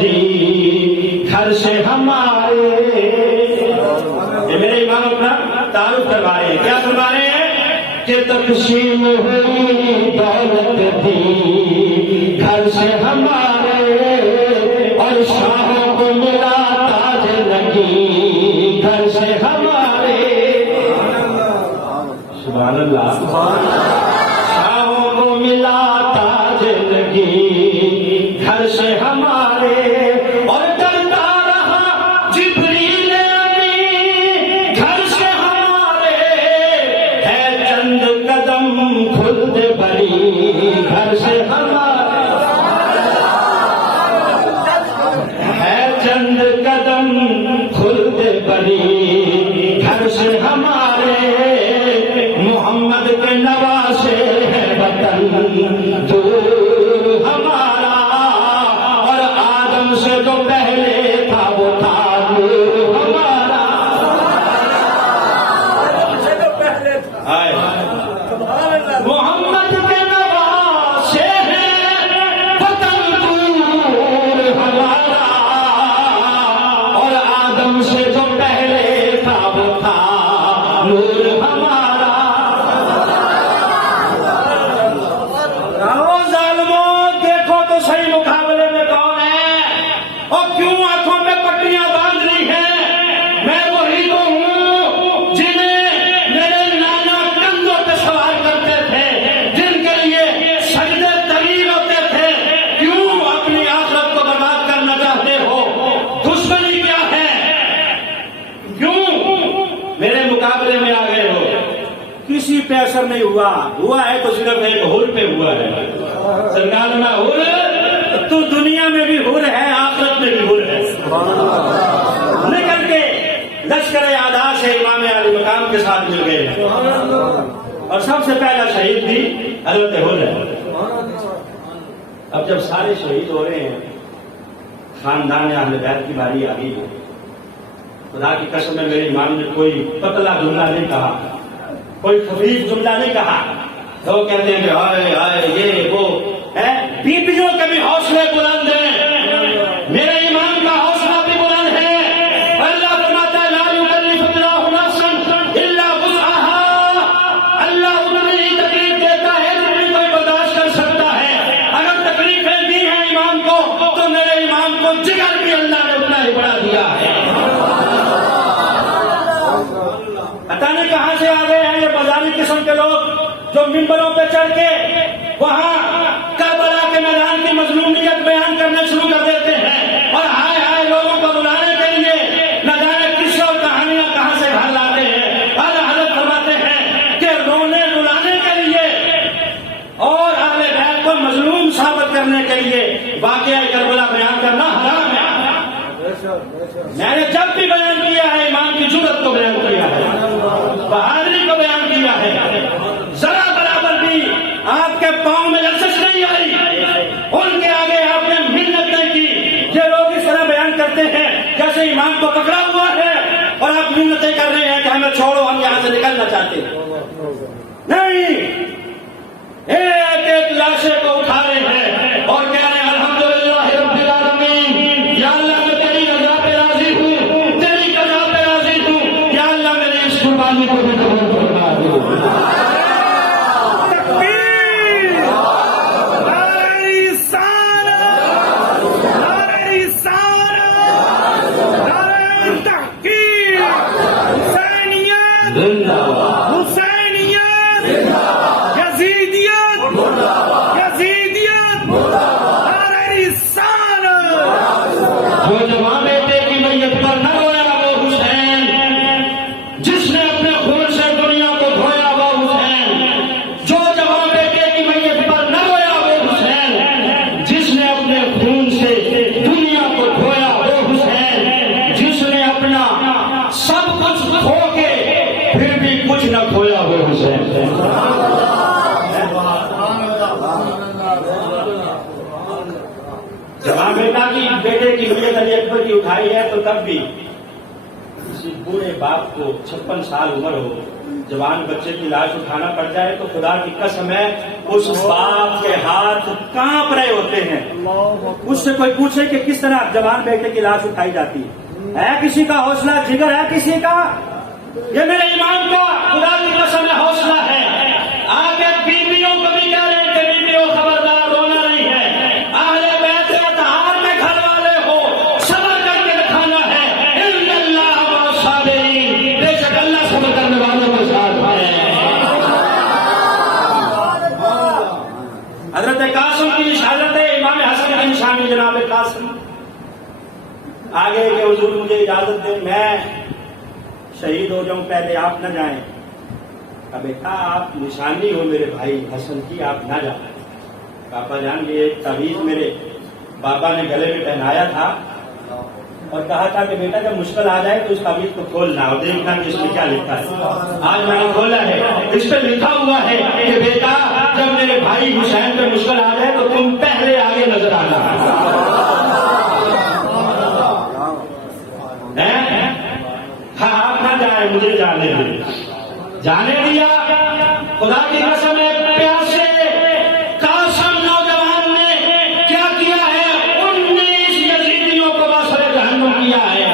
دی گھر سے ہمارے۔ یہ میرے امام اپنا تعارف کروا رہے ہیں، کیا کروا رہے ہیں کہ تقسیم ہوئی دولت دی گھر سے ہمارے، اور شاہوں کو ملا تاج لگی گھر سے ہمارے۔ سبحان اللہ۔ شاہوں کو ملا تاج لگی گھر سے ہمارے، اور ڈرتا رہا جبریل امین گھر سے ہمارے، ہے چند قدم خلد بری گھر سے ہمارے، ہے چند قدم خلد بری گھر سے ہمارے، محمد کے نواسے ہے وطن دور ہمارا، اور آدم سے جو پہلے تھا وہ تھا نور ہمارا۔ محمد کے نواسے ہے وطن دور ہمارا، اور آدم سے جو پہلے تھا وہ تھا نور ہمارا۔ دیکھو تو صحیح مقابلے میں کون ہے، اور کیوں آنکھوں میں پٹیاں باندھ لی ہیں؟ میں وہی تو ہوں جنہیں میرے نانا کندھوں پہ سوار کرتے تھے، جن کے لیے سجدے طویل ہوتے تھے۔ کیوں اپنی آخرت کو برباد کرنا چاہتے ہو؟ دشمنی کیا ہے؟ کیوں میرے مقابلے میں آ گئے ہو؟ کسی پہ اثر نہیں ہوا ہے تو صرف ایک حر پہ ہوا ہے۔ سرکار میں حر، تو دنیا میں بھی حر ہے، آخرت میں بھی حر ہے۔ نکل کے لشکر اعداء سے امام علی مقام کے ساتھ مل گئے، اور سب سے پہلا شہید بھی حضرت حر ہے۔ اب جب سارے شہید ہو رہے ہیں، خاندان اہل بیت کی باری آ گئی ہے۔ خدا کی قسم ہے میرے امام نے کوئی پتلا جملہ نہیں کہا، کوئی خفیف جملہ نہیں کہا۔ تو کہتے ہیں کہ ہائے ہائے یہ وہ ہے، بیبیوں کے بھی حوصلے بلند ہیں، میرے امام کا حوصلہ بھی بلند ہے۔ اللہ فرماتا ہے لا یکلف اللہ نفسا الا وسعها، اللہ اتنی ہی تکلیف دیتا ہے جتنی کوئی برداشت کر سکتا ہے۔ اگر تکلیفیں دی ہیں امام کو تو میرے امام کو جگر بھی اللہ نے اتنا ہی بڑھا دیا ہے۔ پتہ نہیں کہاں سے آ گئے ہیں یہ بازاری قسم کے لوگ جو ممبروں پہ چڑھ کے وہاں کربلا کے میدان کی مظلومیت بیان کرنا شروع کر دیتے ہیں، اور ہائے ہائے لوگوں کو بلانے کے لیے نہ جانے قصے اور کہانیاں کہاں سے گھر لاتے ہیں۔ حضرت فرماتے ہیں کہ رونے رلانے کے لیے اور اہل بیت کو مظلوم ثابت کرنے کے لیے واقعہ کربلا بیان کرنا حرام ہے۔ میں نے جب بھی بیان کیا ہے امام کی جرأت کو بیان کیا ہے، بہادری کو بیان کیا ہے، ذرا برابر بھی آپ کے پاؤں میں لرزش نہیں آئی، ان کے آگے آپ نے منت نہیں کی۔ یہ لوگ اس طرح بیان کرتے ہیں جیسے امام کو پکڑا ہوا ہے اور آپ منتیں کر رہے ہیں کہ ہمیں چھوڑو، ہم یہاں سے نکلنا چاہتے ہیں۔ نہیں، ایک ایک لاشے کو اٹھا رہے ہیں اور کہہ رہے ہیں الحمدللہ رب العالمین، یا اللہ میں تیری رضا پہ راضی ہوں، تیری قضا پہ راضی ہوں، یا اللہ میری اس قربانی کو بھی قبول فرما دو۔ جو جوان بیٹے کی میت پر نہ رویا وہ حسین، جس نے اپنے خون سے دنیا کو دھویا وہ حسین، کا کھویا ہوئے حسین. جب بیٹے کی نیت علی اکبر کی اٹھائی ہے تو تب بھی کسی بوڑھے باپ کو 56 سال عمر ہو, جوان بچے کی لاش اٹھانا پڑ جائے تو خدا کی قسم ہے اس باپ کے ہاتھ کانپ رہے ہوتے ہیں. اس سے کوئی پوچھے کہ کس طرح جوان بیٹے کی لاش اٹھائی جاتی ہے کسی کا حوصلہ جگر ہے کسی کا؟ یہ میرے ایمان کا خدا کی قسم ہے حوصلہ ہے. آگے بیویوں کو بھی کہہ رہے ہیں کہ بیویوں خبردار رونا نہیں ہے. اہل بیت اطہار میں گھر والے ہو صبر کر کے دکھانا ہے. ان اللہ مع الصابرین, بے شک اللہ صبر کرنے والوں کے ساتھ ہے. حضرت قاسم کی نشانت ہے, امام حسن کی نشانی جناب قاسم. آگے کہ حضور مجھے اجازت دیں میں شہید ہو جاؤں, پہلے آپ نہ جائیں. بیٹا آپ نشانی ہو میرے بھائی حسن کی, آپ نہ جائیں. پاپا جان یہ تعویذ میرے بابا نے گلے میں پہنایا تھا اور کہا تھا کہ بیٹا جب مشکل آ جائے تو اس تعویذ کو کھولنا اور دیکھنا کہ اس میں کیا لکھا ہے. آج میں نے کھولا ہے, اس پہ لکھا ہوا ہے کہ بیٹا جب میرے بھائی حسین پہ مشکل آ جائے تو تم پہلے آگے نظر آنا. ہاں آپ نہ جائیں, مجھے جانے دیا. خدا کی قسم ہے پیاسے قاسم نوجوان نے کیا کیا ہے, 19 یزیدیوں کو واسطے جہنم کیا ہے.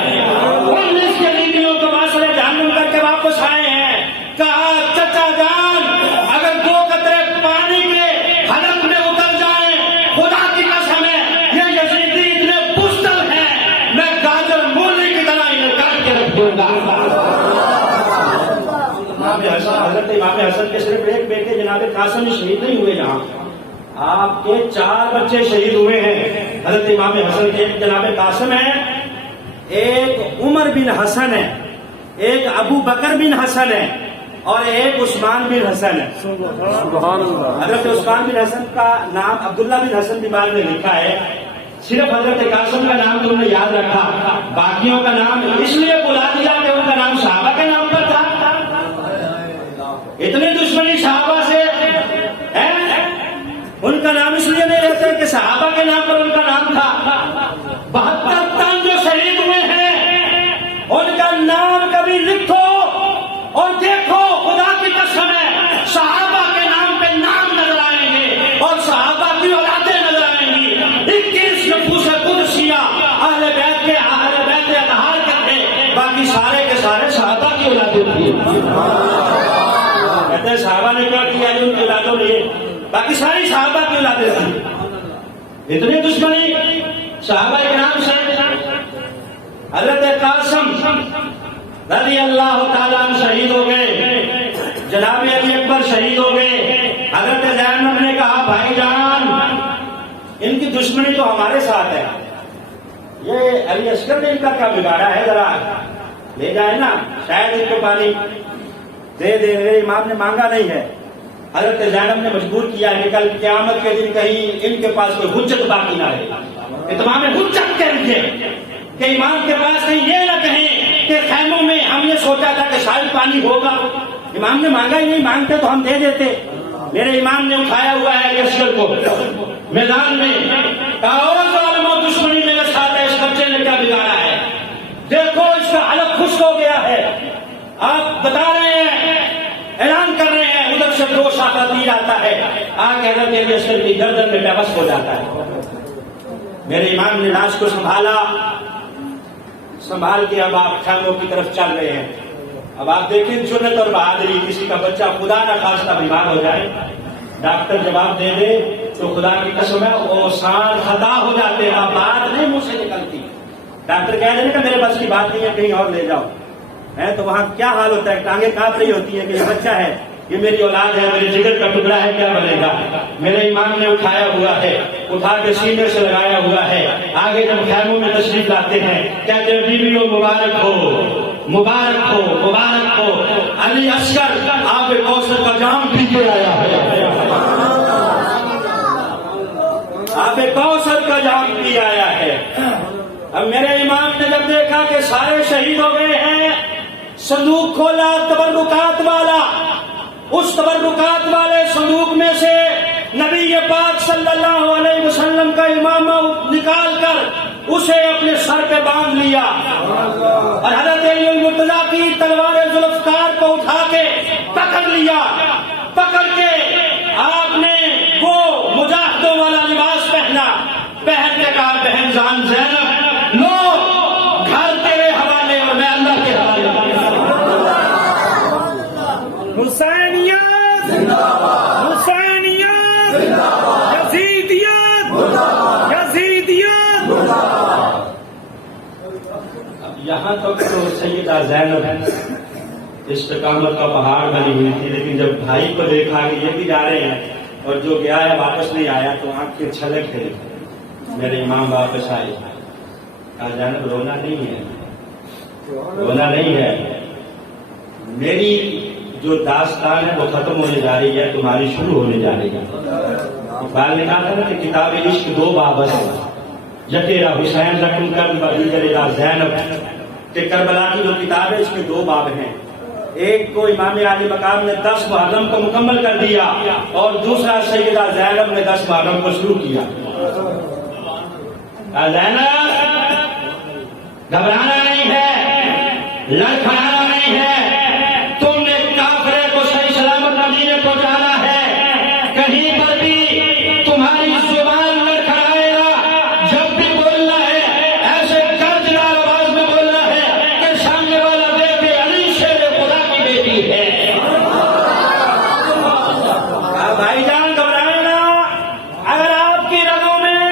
19 یزیدیوں کو واسطے جہنم کر کے واپس آئے ہیں. کہا چچا جان اگر 2 قطرے پانی کے حلق میں اتر جائیں خدا کی قسم ہے یہ یزیدی اتنے بزدل ہیں میں گاجر مرغی کی طرح انہیں کاٹ کے رکھ دوں گا. حضرت امام حسن کے صرف ایک بیٹے جناب قاسم شہید نہیں ہوئے, یہاں آپ کے 4 بچے شہید ہوئے ہیں. حضرت امام حسن کے ایک جناب قاسم ہے, ایک عمر بن حسن ہے, ایک ابو بکر بن حسن ہے اور ایک عثمان بن حسن ہے. حضرت عثمان بن حسن کا نام عبداللہ بن حسن بھی بعد میں لکھا ہے. صرف حضرت قاسم کا نام تم نے یاد رکھا, باقیوں کا نام اس لیے بلا دیا کہ ان کا نام صحابہ کے نام پر تھا. اتنی دشمنی صحابہ سے ان کا نام اس لیے نہیں رہتے کہ صحابہ کے نام پر ان کا نام تھا. 72 تن جو شہید ہوئے ہیں ان کا نام کبھی لکھو اور دیکھو خدا کی قسم ہے صحابہ کے نام پہ نام نظر آئیں گے اور صحابہ کی اولادیں نظر آئیں گی. 21 نفوس قدسیہ اہل بیت کے اطہار کے تھے, باقی سارے کے سارے صحابہ کی اولادیں تھی. کہتے ہیں صحابہ نے کیا کیا ان کی اولادوں نے, باقی ساری صحابہ کی اولادیں تھیں. اتنی دشمنی صحابہ کرام سے. حضرت قاسم رضی اللہ تعالیٰ عنہ شہید ہو گئے, جناب علی اکبر شہید ہو گئے. حضرت زینب نے کہا بھائی جان ان کی دشمنی تو ہمارے ساتھ ہے, یہ علی اصغر نے ان کا کیا بگاڑا ہے, ذرا لے جائے نا شاید ان کو پانی دے دے. میرے امام نے مانگا نہیں ہے. حضرت زینب نے مجبور کیا ہے کہ کل قیامت کے دن کہیں ان کے پاس کوئی حجت باقی نہ رہے. اتمام حجت کے رکھے کہ امام کے پاس کہیں یہ نہ کہیں کہ خیموں میں ہم نے سوچا تھا کہ شاید پانی ہوگا. امام نے مانگا ہی نہیں, مانگتے تو ہم دے دیتے. میرے امام نے اٹھایا ہوا ہے یشکر کو میدان میں, کہا دشمنی میرے ساتھ ہے, اس بچے نے کیا بگاڑا ہے, دیکھو اس کا حلق خشک ہو گیا ہے. آپ بتا رہے ہیں, اعلان کر رہے ہیں, ادھر سے 2 شاخہ تیر آتا ہے, آ کے حضرت علی اصغر کی گردن میں بے بس ہو جاتا ہے. میرے امام نے لاش کو سنبھال کے اب آپ خیموں کی طرف چل رہے ہیں. اب آپ دیکھیں جرأت اور بہادری, کسی کا بچہ خدا نہ خواستہ بیمار ہو جائے, ڈاکٹر جواب دے دے تو خدا کی قسم ہے وہ سان خطا ہو جاتے ہیں, اب بات نہیں منہ سے نکلتی. ڈاکٹر کہہ رہے کہ میرے بس کی بات نہیں ہے, کہیں اور لے جاؤ. ہے تو وہاں کیا حال ہوتا ہے, ٹانگیں کانپ رہی ہوتی ہے کہ یہ بچہ ہے, یہ میری اولاد ہے, میرے جگر کا ٹکڑا ہے, کیا بنے گا. میرے امام نے اٹھایا ہوا ہے, اٹھا کے سینے سے لگایا ہوا ہے. آگے جب خیموں میں تشریف لاتے ہیں کہتے ہیں بیویوں مبارک ہو, مبارک ہو, مبارک ہو, علی اصغر آب کوثر کا جام پی کے آیا ہے, آب کوثر کا جام پی آیا ہے. اب میرے امام نے جب دیکھا کہ سارے شہید ہو گئے ہیں, صندوق کھولا تبرکات والا، اس تبرکات والے صندوق میں سے نبی پاک صلی اللہ علیہ وسلم کا امامہ نکال کر اسے اپنے سر پہ باندھ لیا، اور حضرت علی المرتضیٰ کی تلوار ذوالفقار کو اٹھا کے پکڑ لیا، پکڑ کے آپ نے وہ مجاہدوں والا لباس پہنا، پہن کے کہا بہن جان زینب لو گھر تیرے حوالے اور میں اللہ کے حوالے۔ حسینیت حسینیت یزیدیت یزیدیت۔ اب یہاں تک تو سیدہ زینب استقامت کا پہاڑ بنی ہوئی تھی، لیکن جب بھائی کو دیکھا کہ یہ بھی جا رہے ہیں اور جو گیا ہے واپس نہیں آیا تو آنکھیں چھلک گئی، میرے امام واپس آئے، کہا زینب رونا نہیں ہے، رونا نہیں ہے، میری جو داستان ہے وہ ختم ہونے جا رہی ہے، تمہاری شروع ہونے جا رہی ہے۔ اقبال نے کہا تھا نا کہ کتاب عشق دو باب ہے، یکیرا حسین رقم کرد بدیجرا زینب، کہ کربلا کی جو کتاب ہے اس میں دو باب ہیں، ایک کو امام علی مقام نے 10 محرم کو مکمل کر دیا اور دوسرا سیدہ زینب نے 10 محرم کو شروع کیا۔ زینب گھبرانا نہیں ہے، لڑکھڑانا نہیں ہے، تم نے کافرے کو صحیح سلامت مدینے پہنچانا ہے، کہیں پر بھی تمہاری زبان لڑکھڑائے گا، جب بھی بولنا ہے ایسے گرجدار آواز میں بولنا ہے کہ سامنے والا دیکھے علی شیر خدا کی بیٹی ہے۔ بھائی جان گھبرائے نا، اگر آپ کی رگوں میں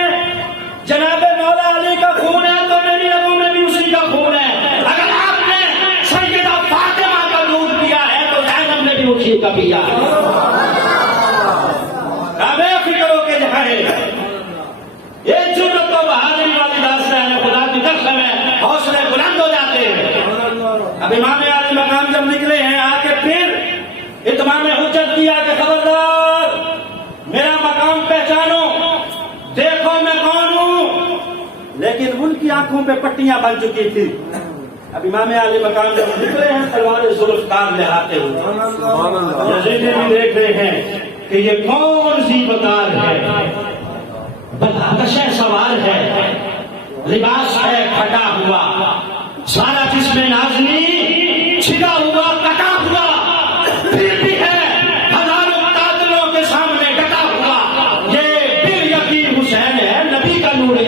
جناب مولا علی کا خون ہے تو میری رگوں میں بھی اسی کا خون ہے، اگر آپ نے سیدہ فاطمہ کا دودھ پیا ہے تو زینب نے بھی اسی کا پیا ہے۔ بے فکر ہو کے جائے، یہ جرت و بہادری والی داستان ہے، خدا کی قسم ہے حوصلے بلند ہو جاتے ہیں۔ اب امام علی مقام جب نکلے ہیں آ کے پھر اتمام حجت کیا کہ خبردار میرا مقام پہچانو، دیکھو میں کون ہوں، لیکن ان کی آنکھوں پہ پٹیاں بن چکی تھی۔ اب امام علی مقام جب نکلے ہیں تلوار ذوالفقار لہراتے ہوئے، یزیدی بھی دیکھ رہے ہیں کہ یہ کون سی بکار ہے، بتاکش سوار ہے، لباس ہے پھٹا ہوا، سارا جسم نازنی چھڑا ہوا کٹا ہوا، پھر بھی ہے ہزاروں قاتلوں کے سامنے ڈٹا ہوا، یہ بال یقین حسین ہے، نبی کا نور ہے۔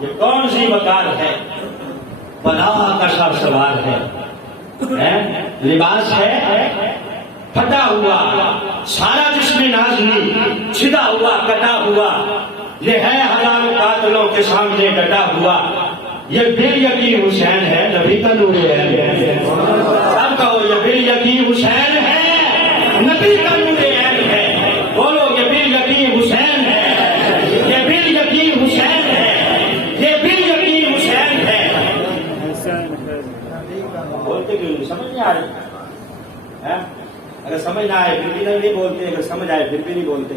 یہ کون سی بکار ہے، بلا کا شاہ سوار ہے، لباس ہے پھٹا ہوا، سارا جسم نازنی چھدا ہوا کٹا ہوا، یہ ہے ہزاروں قاتلوں کے سامنے ڈٹا ہوا، یہ بال یقین حسین ہے، نبی کا نور ہے۔ سب کہو یہ بال یقین حسین ہے، نبی کا نور ہے، بولو یہ بال یقین حسین ہے، یہ بال یقین حسین ہے، یہ بال یقین حسین ہے۔ بولتے کیوں سمجھ نہیں آ رہی؟ اگر سمجھ نہ آئے پھر بھی نہیں بولتے، اگر سمجھ آئے پھر بھی نہیں بولتے۔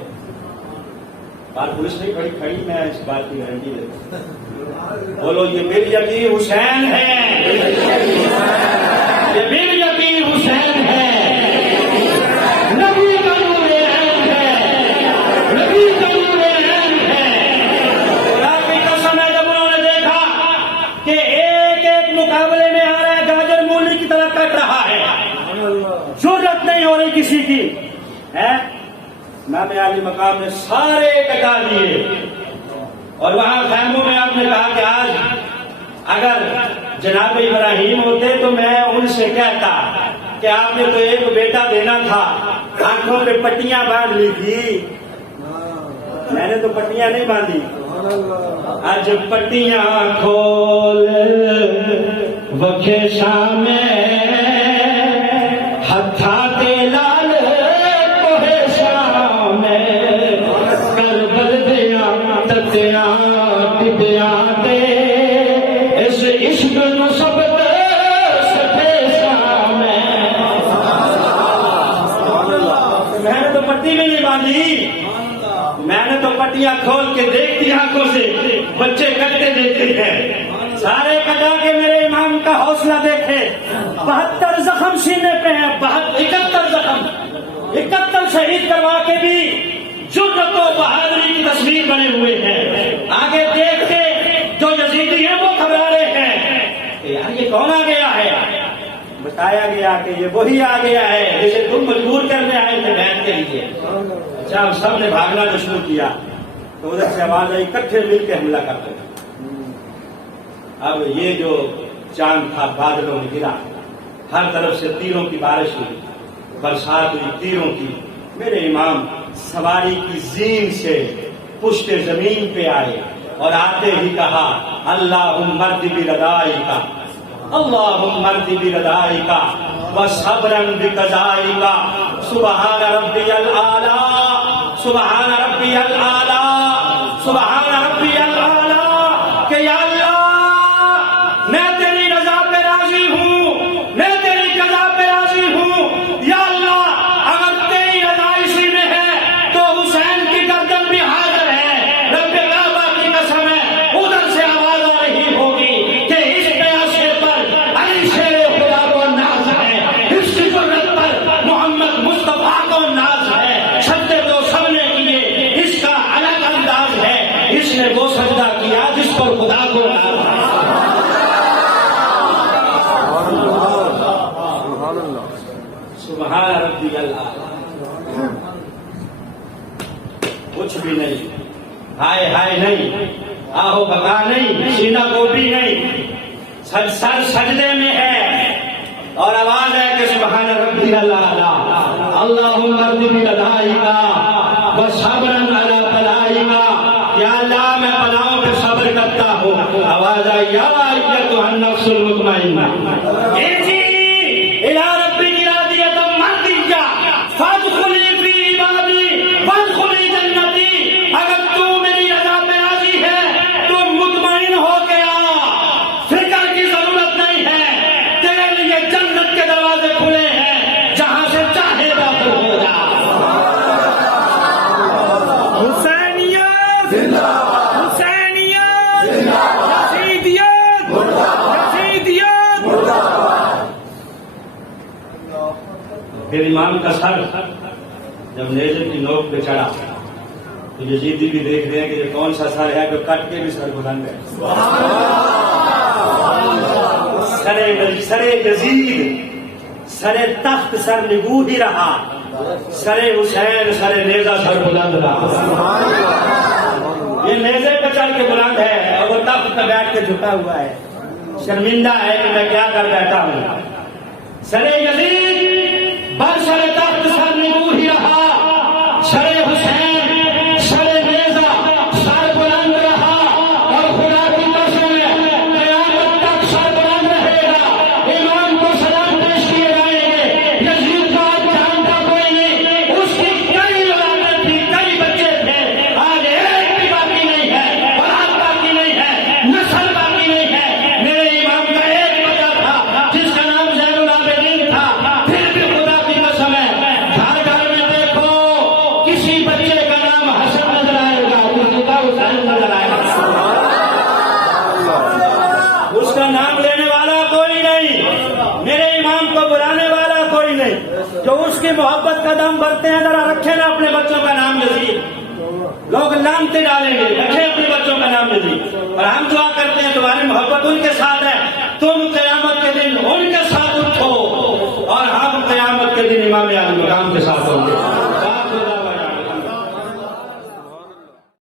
بات پولیس نہیں کھڑی کھڑی، میں اس بات کی گارنٹی دیتا ہوں۔ بولو یہ بال یقین حسین ہے، یہ بال یقین حسین ہے، نبی کا نور عین ہے، نبی کا نور عین ہے۔ خدا کی قسم ہے جب انہوں نے دیکھا کہ ایک ایک مقابلے میں آ رہا ہے، گاجر مولی کی طرح کٹ رہا ہے، ضرورت نہیں ہو رہی کسی کی، امام علی مقام نے سارے کٹا دیے، اور وہاں خیموں میں آپ نے کہا کہ آج اگر جناب ابراہیم ہوتے تو میں ان سے کہتا کہ آپ نے تو ایک بیٹا دینا تھا، آنکھوں پہ پٹیاں باندھ لی تھی، میں نے تو پٹیاں نہیں باندھی، آج پٹیاں کھول وکھے سامنے ہتھا دے لال کوہ شام کربل دیا تتیاں ٹبیاں دے اس عشق نو سب ستے شام۔ میں نے تو پٹی بھی نہیں باندھی، میں نے تو پٹی ٹکیاں کھول کے دیکھتی آنکھوں سے بچے کٹتے دیکھتے ہیں، سارے کٹا کے میرے امام کا حوصلہ دیکھے، 72 زخم سینے پہ ہیں، 71 زخم، 71 شہید کروا کے بھی جرأت و بہادری کی تصویر بنے ہوئے ہیں۔ آگے دیکھ کے جو یزیدی ہیں وہ گھبرا رہے ہیں کہ یار یہ کون آ گیا ہے؟ بتایا گیا کہ یہ وہی آ گیا ہے جسے تم مجبور کرنے آئے تھے بیعت کے لیے۔ اچھا ہم سب نے بھاگنا جو شروع کیا تو ادھر سے آواز آئی اکٹھے مل کے حملہ کرتے ہیں۔ اب یہ جو چاند تھا بادلوں میں گرا، ہر طرف سے تیروں کی بارش ہوئی، برسات ہوئی تیروں کی۔ میرے امام سواری کی زین سے پشت زمین پہ آئے اور آتے ہی کہا اللہم ارض بردائک، اللہم ارض بردائک وصبرا بقضائک، سبحان ربی الاعلی، سبحان ربی الاعلی، سبحان ربی الاعلی، کہ یا اللہ میں تیری رضا پہ راضی ہوں، میں تیری قضا پہ راضی ہوں، یا اللہ اگر تیری رضا اسی میں ہے تو حسین کی گردن بھی حاضر ہے، رب کعبہ کی قسم ہے ادھر سے آواز آ رہی ہوگی کہ اس پیاسے پر علی شیر خدا کو ناز ہے، اس کی ضرورت پر محمد مصطفیٰ کو ناز ہے، سجدے تو سب نے کیے، اس کا الگ انداز ہے، اس نے وہ سجدہ کیا جس پر خدا کو ناز ہے۔ سبحان ربی اللہ، کچھ بھی نہیں، ہائے ہائے نہیں، آہو بکا نہیں، سینہ گوبی نہیں، سر سجدے میں ہے اور آواز ہے کہ سبحان ربی اللہ، اللہم ارض بردائک وصبرا علی بلائک، یا اللہ میں بلاؤں پہ صبر کرتا ہوں۔ آواز آئی یا ایتھا النفس المطمئنہ الی ربک راضیۃ مرضیہ فادخلی فی عبادی وادخلی جنتی، اگر تو میری رضا پہ راضی ہے تو مطمئن ہو کے آ، فکر کی ضرورت نہیں ہے، تیرے لیے جنت کے دروازے کھلے ہیں، جہاں سے چاہے داخل ہو جا۔ حسینیت حسینیت یزیدیت یزیدیت۔ پھر امام کا سر جب نیزے کی نوک پہ چڑھا تو یزیدی بھی دیکھ رہے ہیں کہ یہ کون سا سر ہے جو کٹ کے بھی سر بلند ہے۔ سر یزید، سر تخت سر نگو ہی رہا، سر حسین سر نیزہ سر بلند رہا۔ یہ نیزے پہ چڑھ کے بلند ہے اور وہ تخت پہ بیٹھ کے جھکا ہوا ہے، شرمندہ ہے کہ میں کیا کر بیٹھا ہوں۔ سر یزید بر سر تخت سر نگو ہی رہا، سر حسین سر نیزہ سر بلند رہا، اور خدا کی قسم ہے قیامت تک سر بلند رہے گا۔ امام کو سلام پیش کیے جائیں گے۔ یزید کا آج جانتا کوئی نہیں، اس کی کئی اولادیں تھی، کئی بچے تھے، آج ایک بھی باقی نہیں ہے، اولاد باقی نہیں ہے، نسل باقی نہیں ہے۔ میرے امام کا ایک بچہ تھا جس کا نام زین العابدین تھا، پھر بھی خدا کی قسم ہے گھر گھر میں دیکھو کسی بچے کا نام حسن نظر آئے گا، کسی کا حسین نظر آئے گا، اس کا نام لینے والا کوئی نہیں، میرے امام کو بلانے والا کوئی نہیں۔ جو اس کی محبت کا دم بھرتے ہیں ذرا رکھے نا اپنے بچوں کا نام یزید، لوگ لانتے ڈالیں گے، رکھے اپنے بچوں کا نام یزید، اور ہم دعا کرتے ہیں تمہاری محبت ان کے ساتھ ہے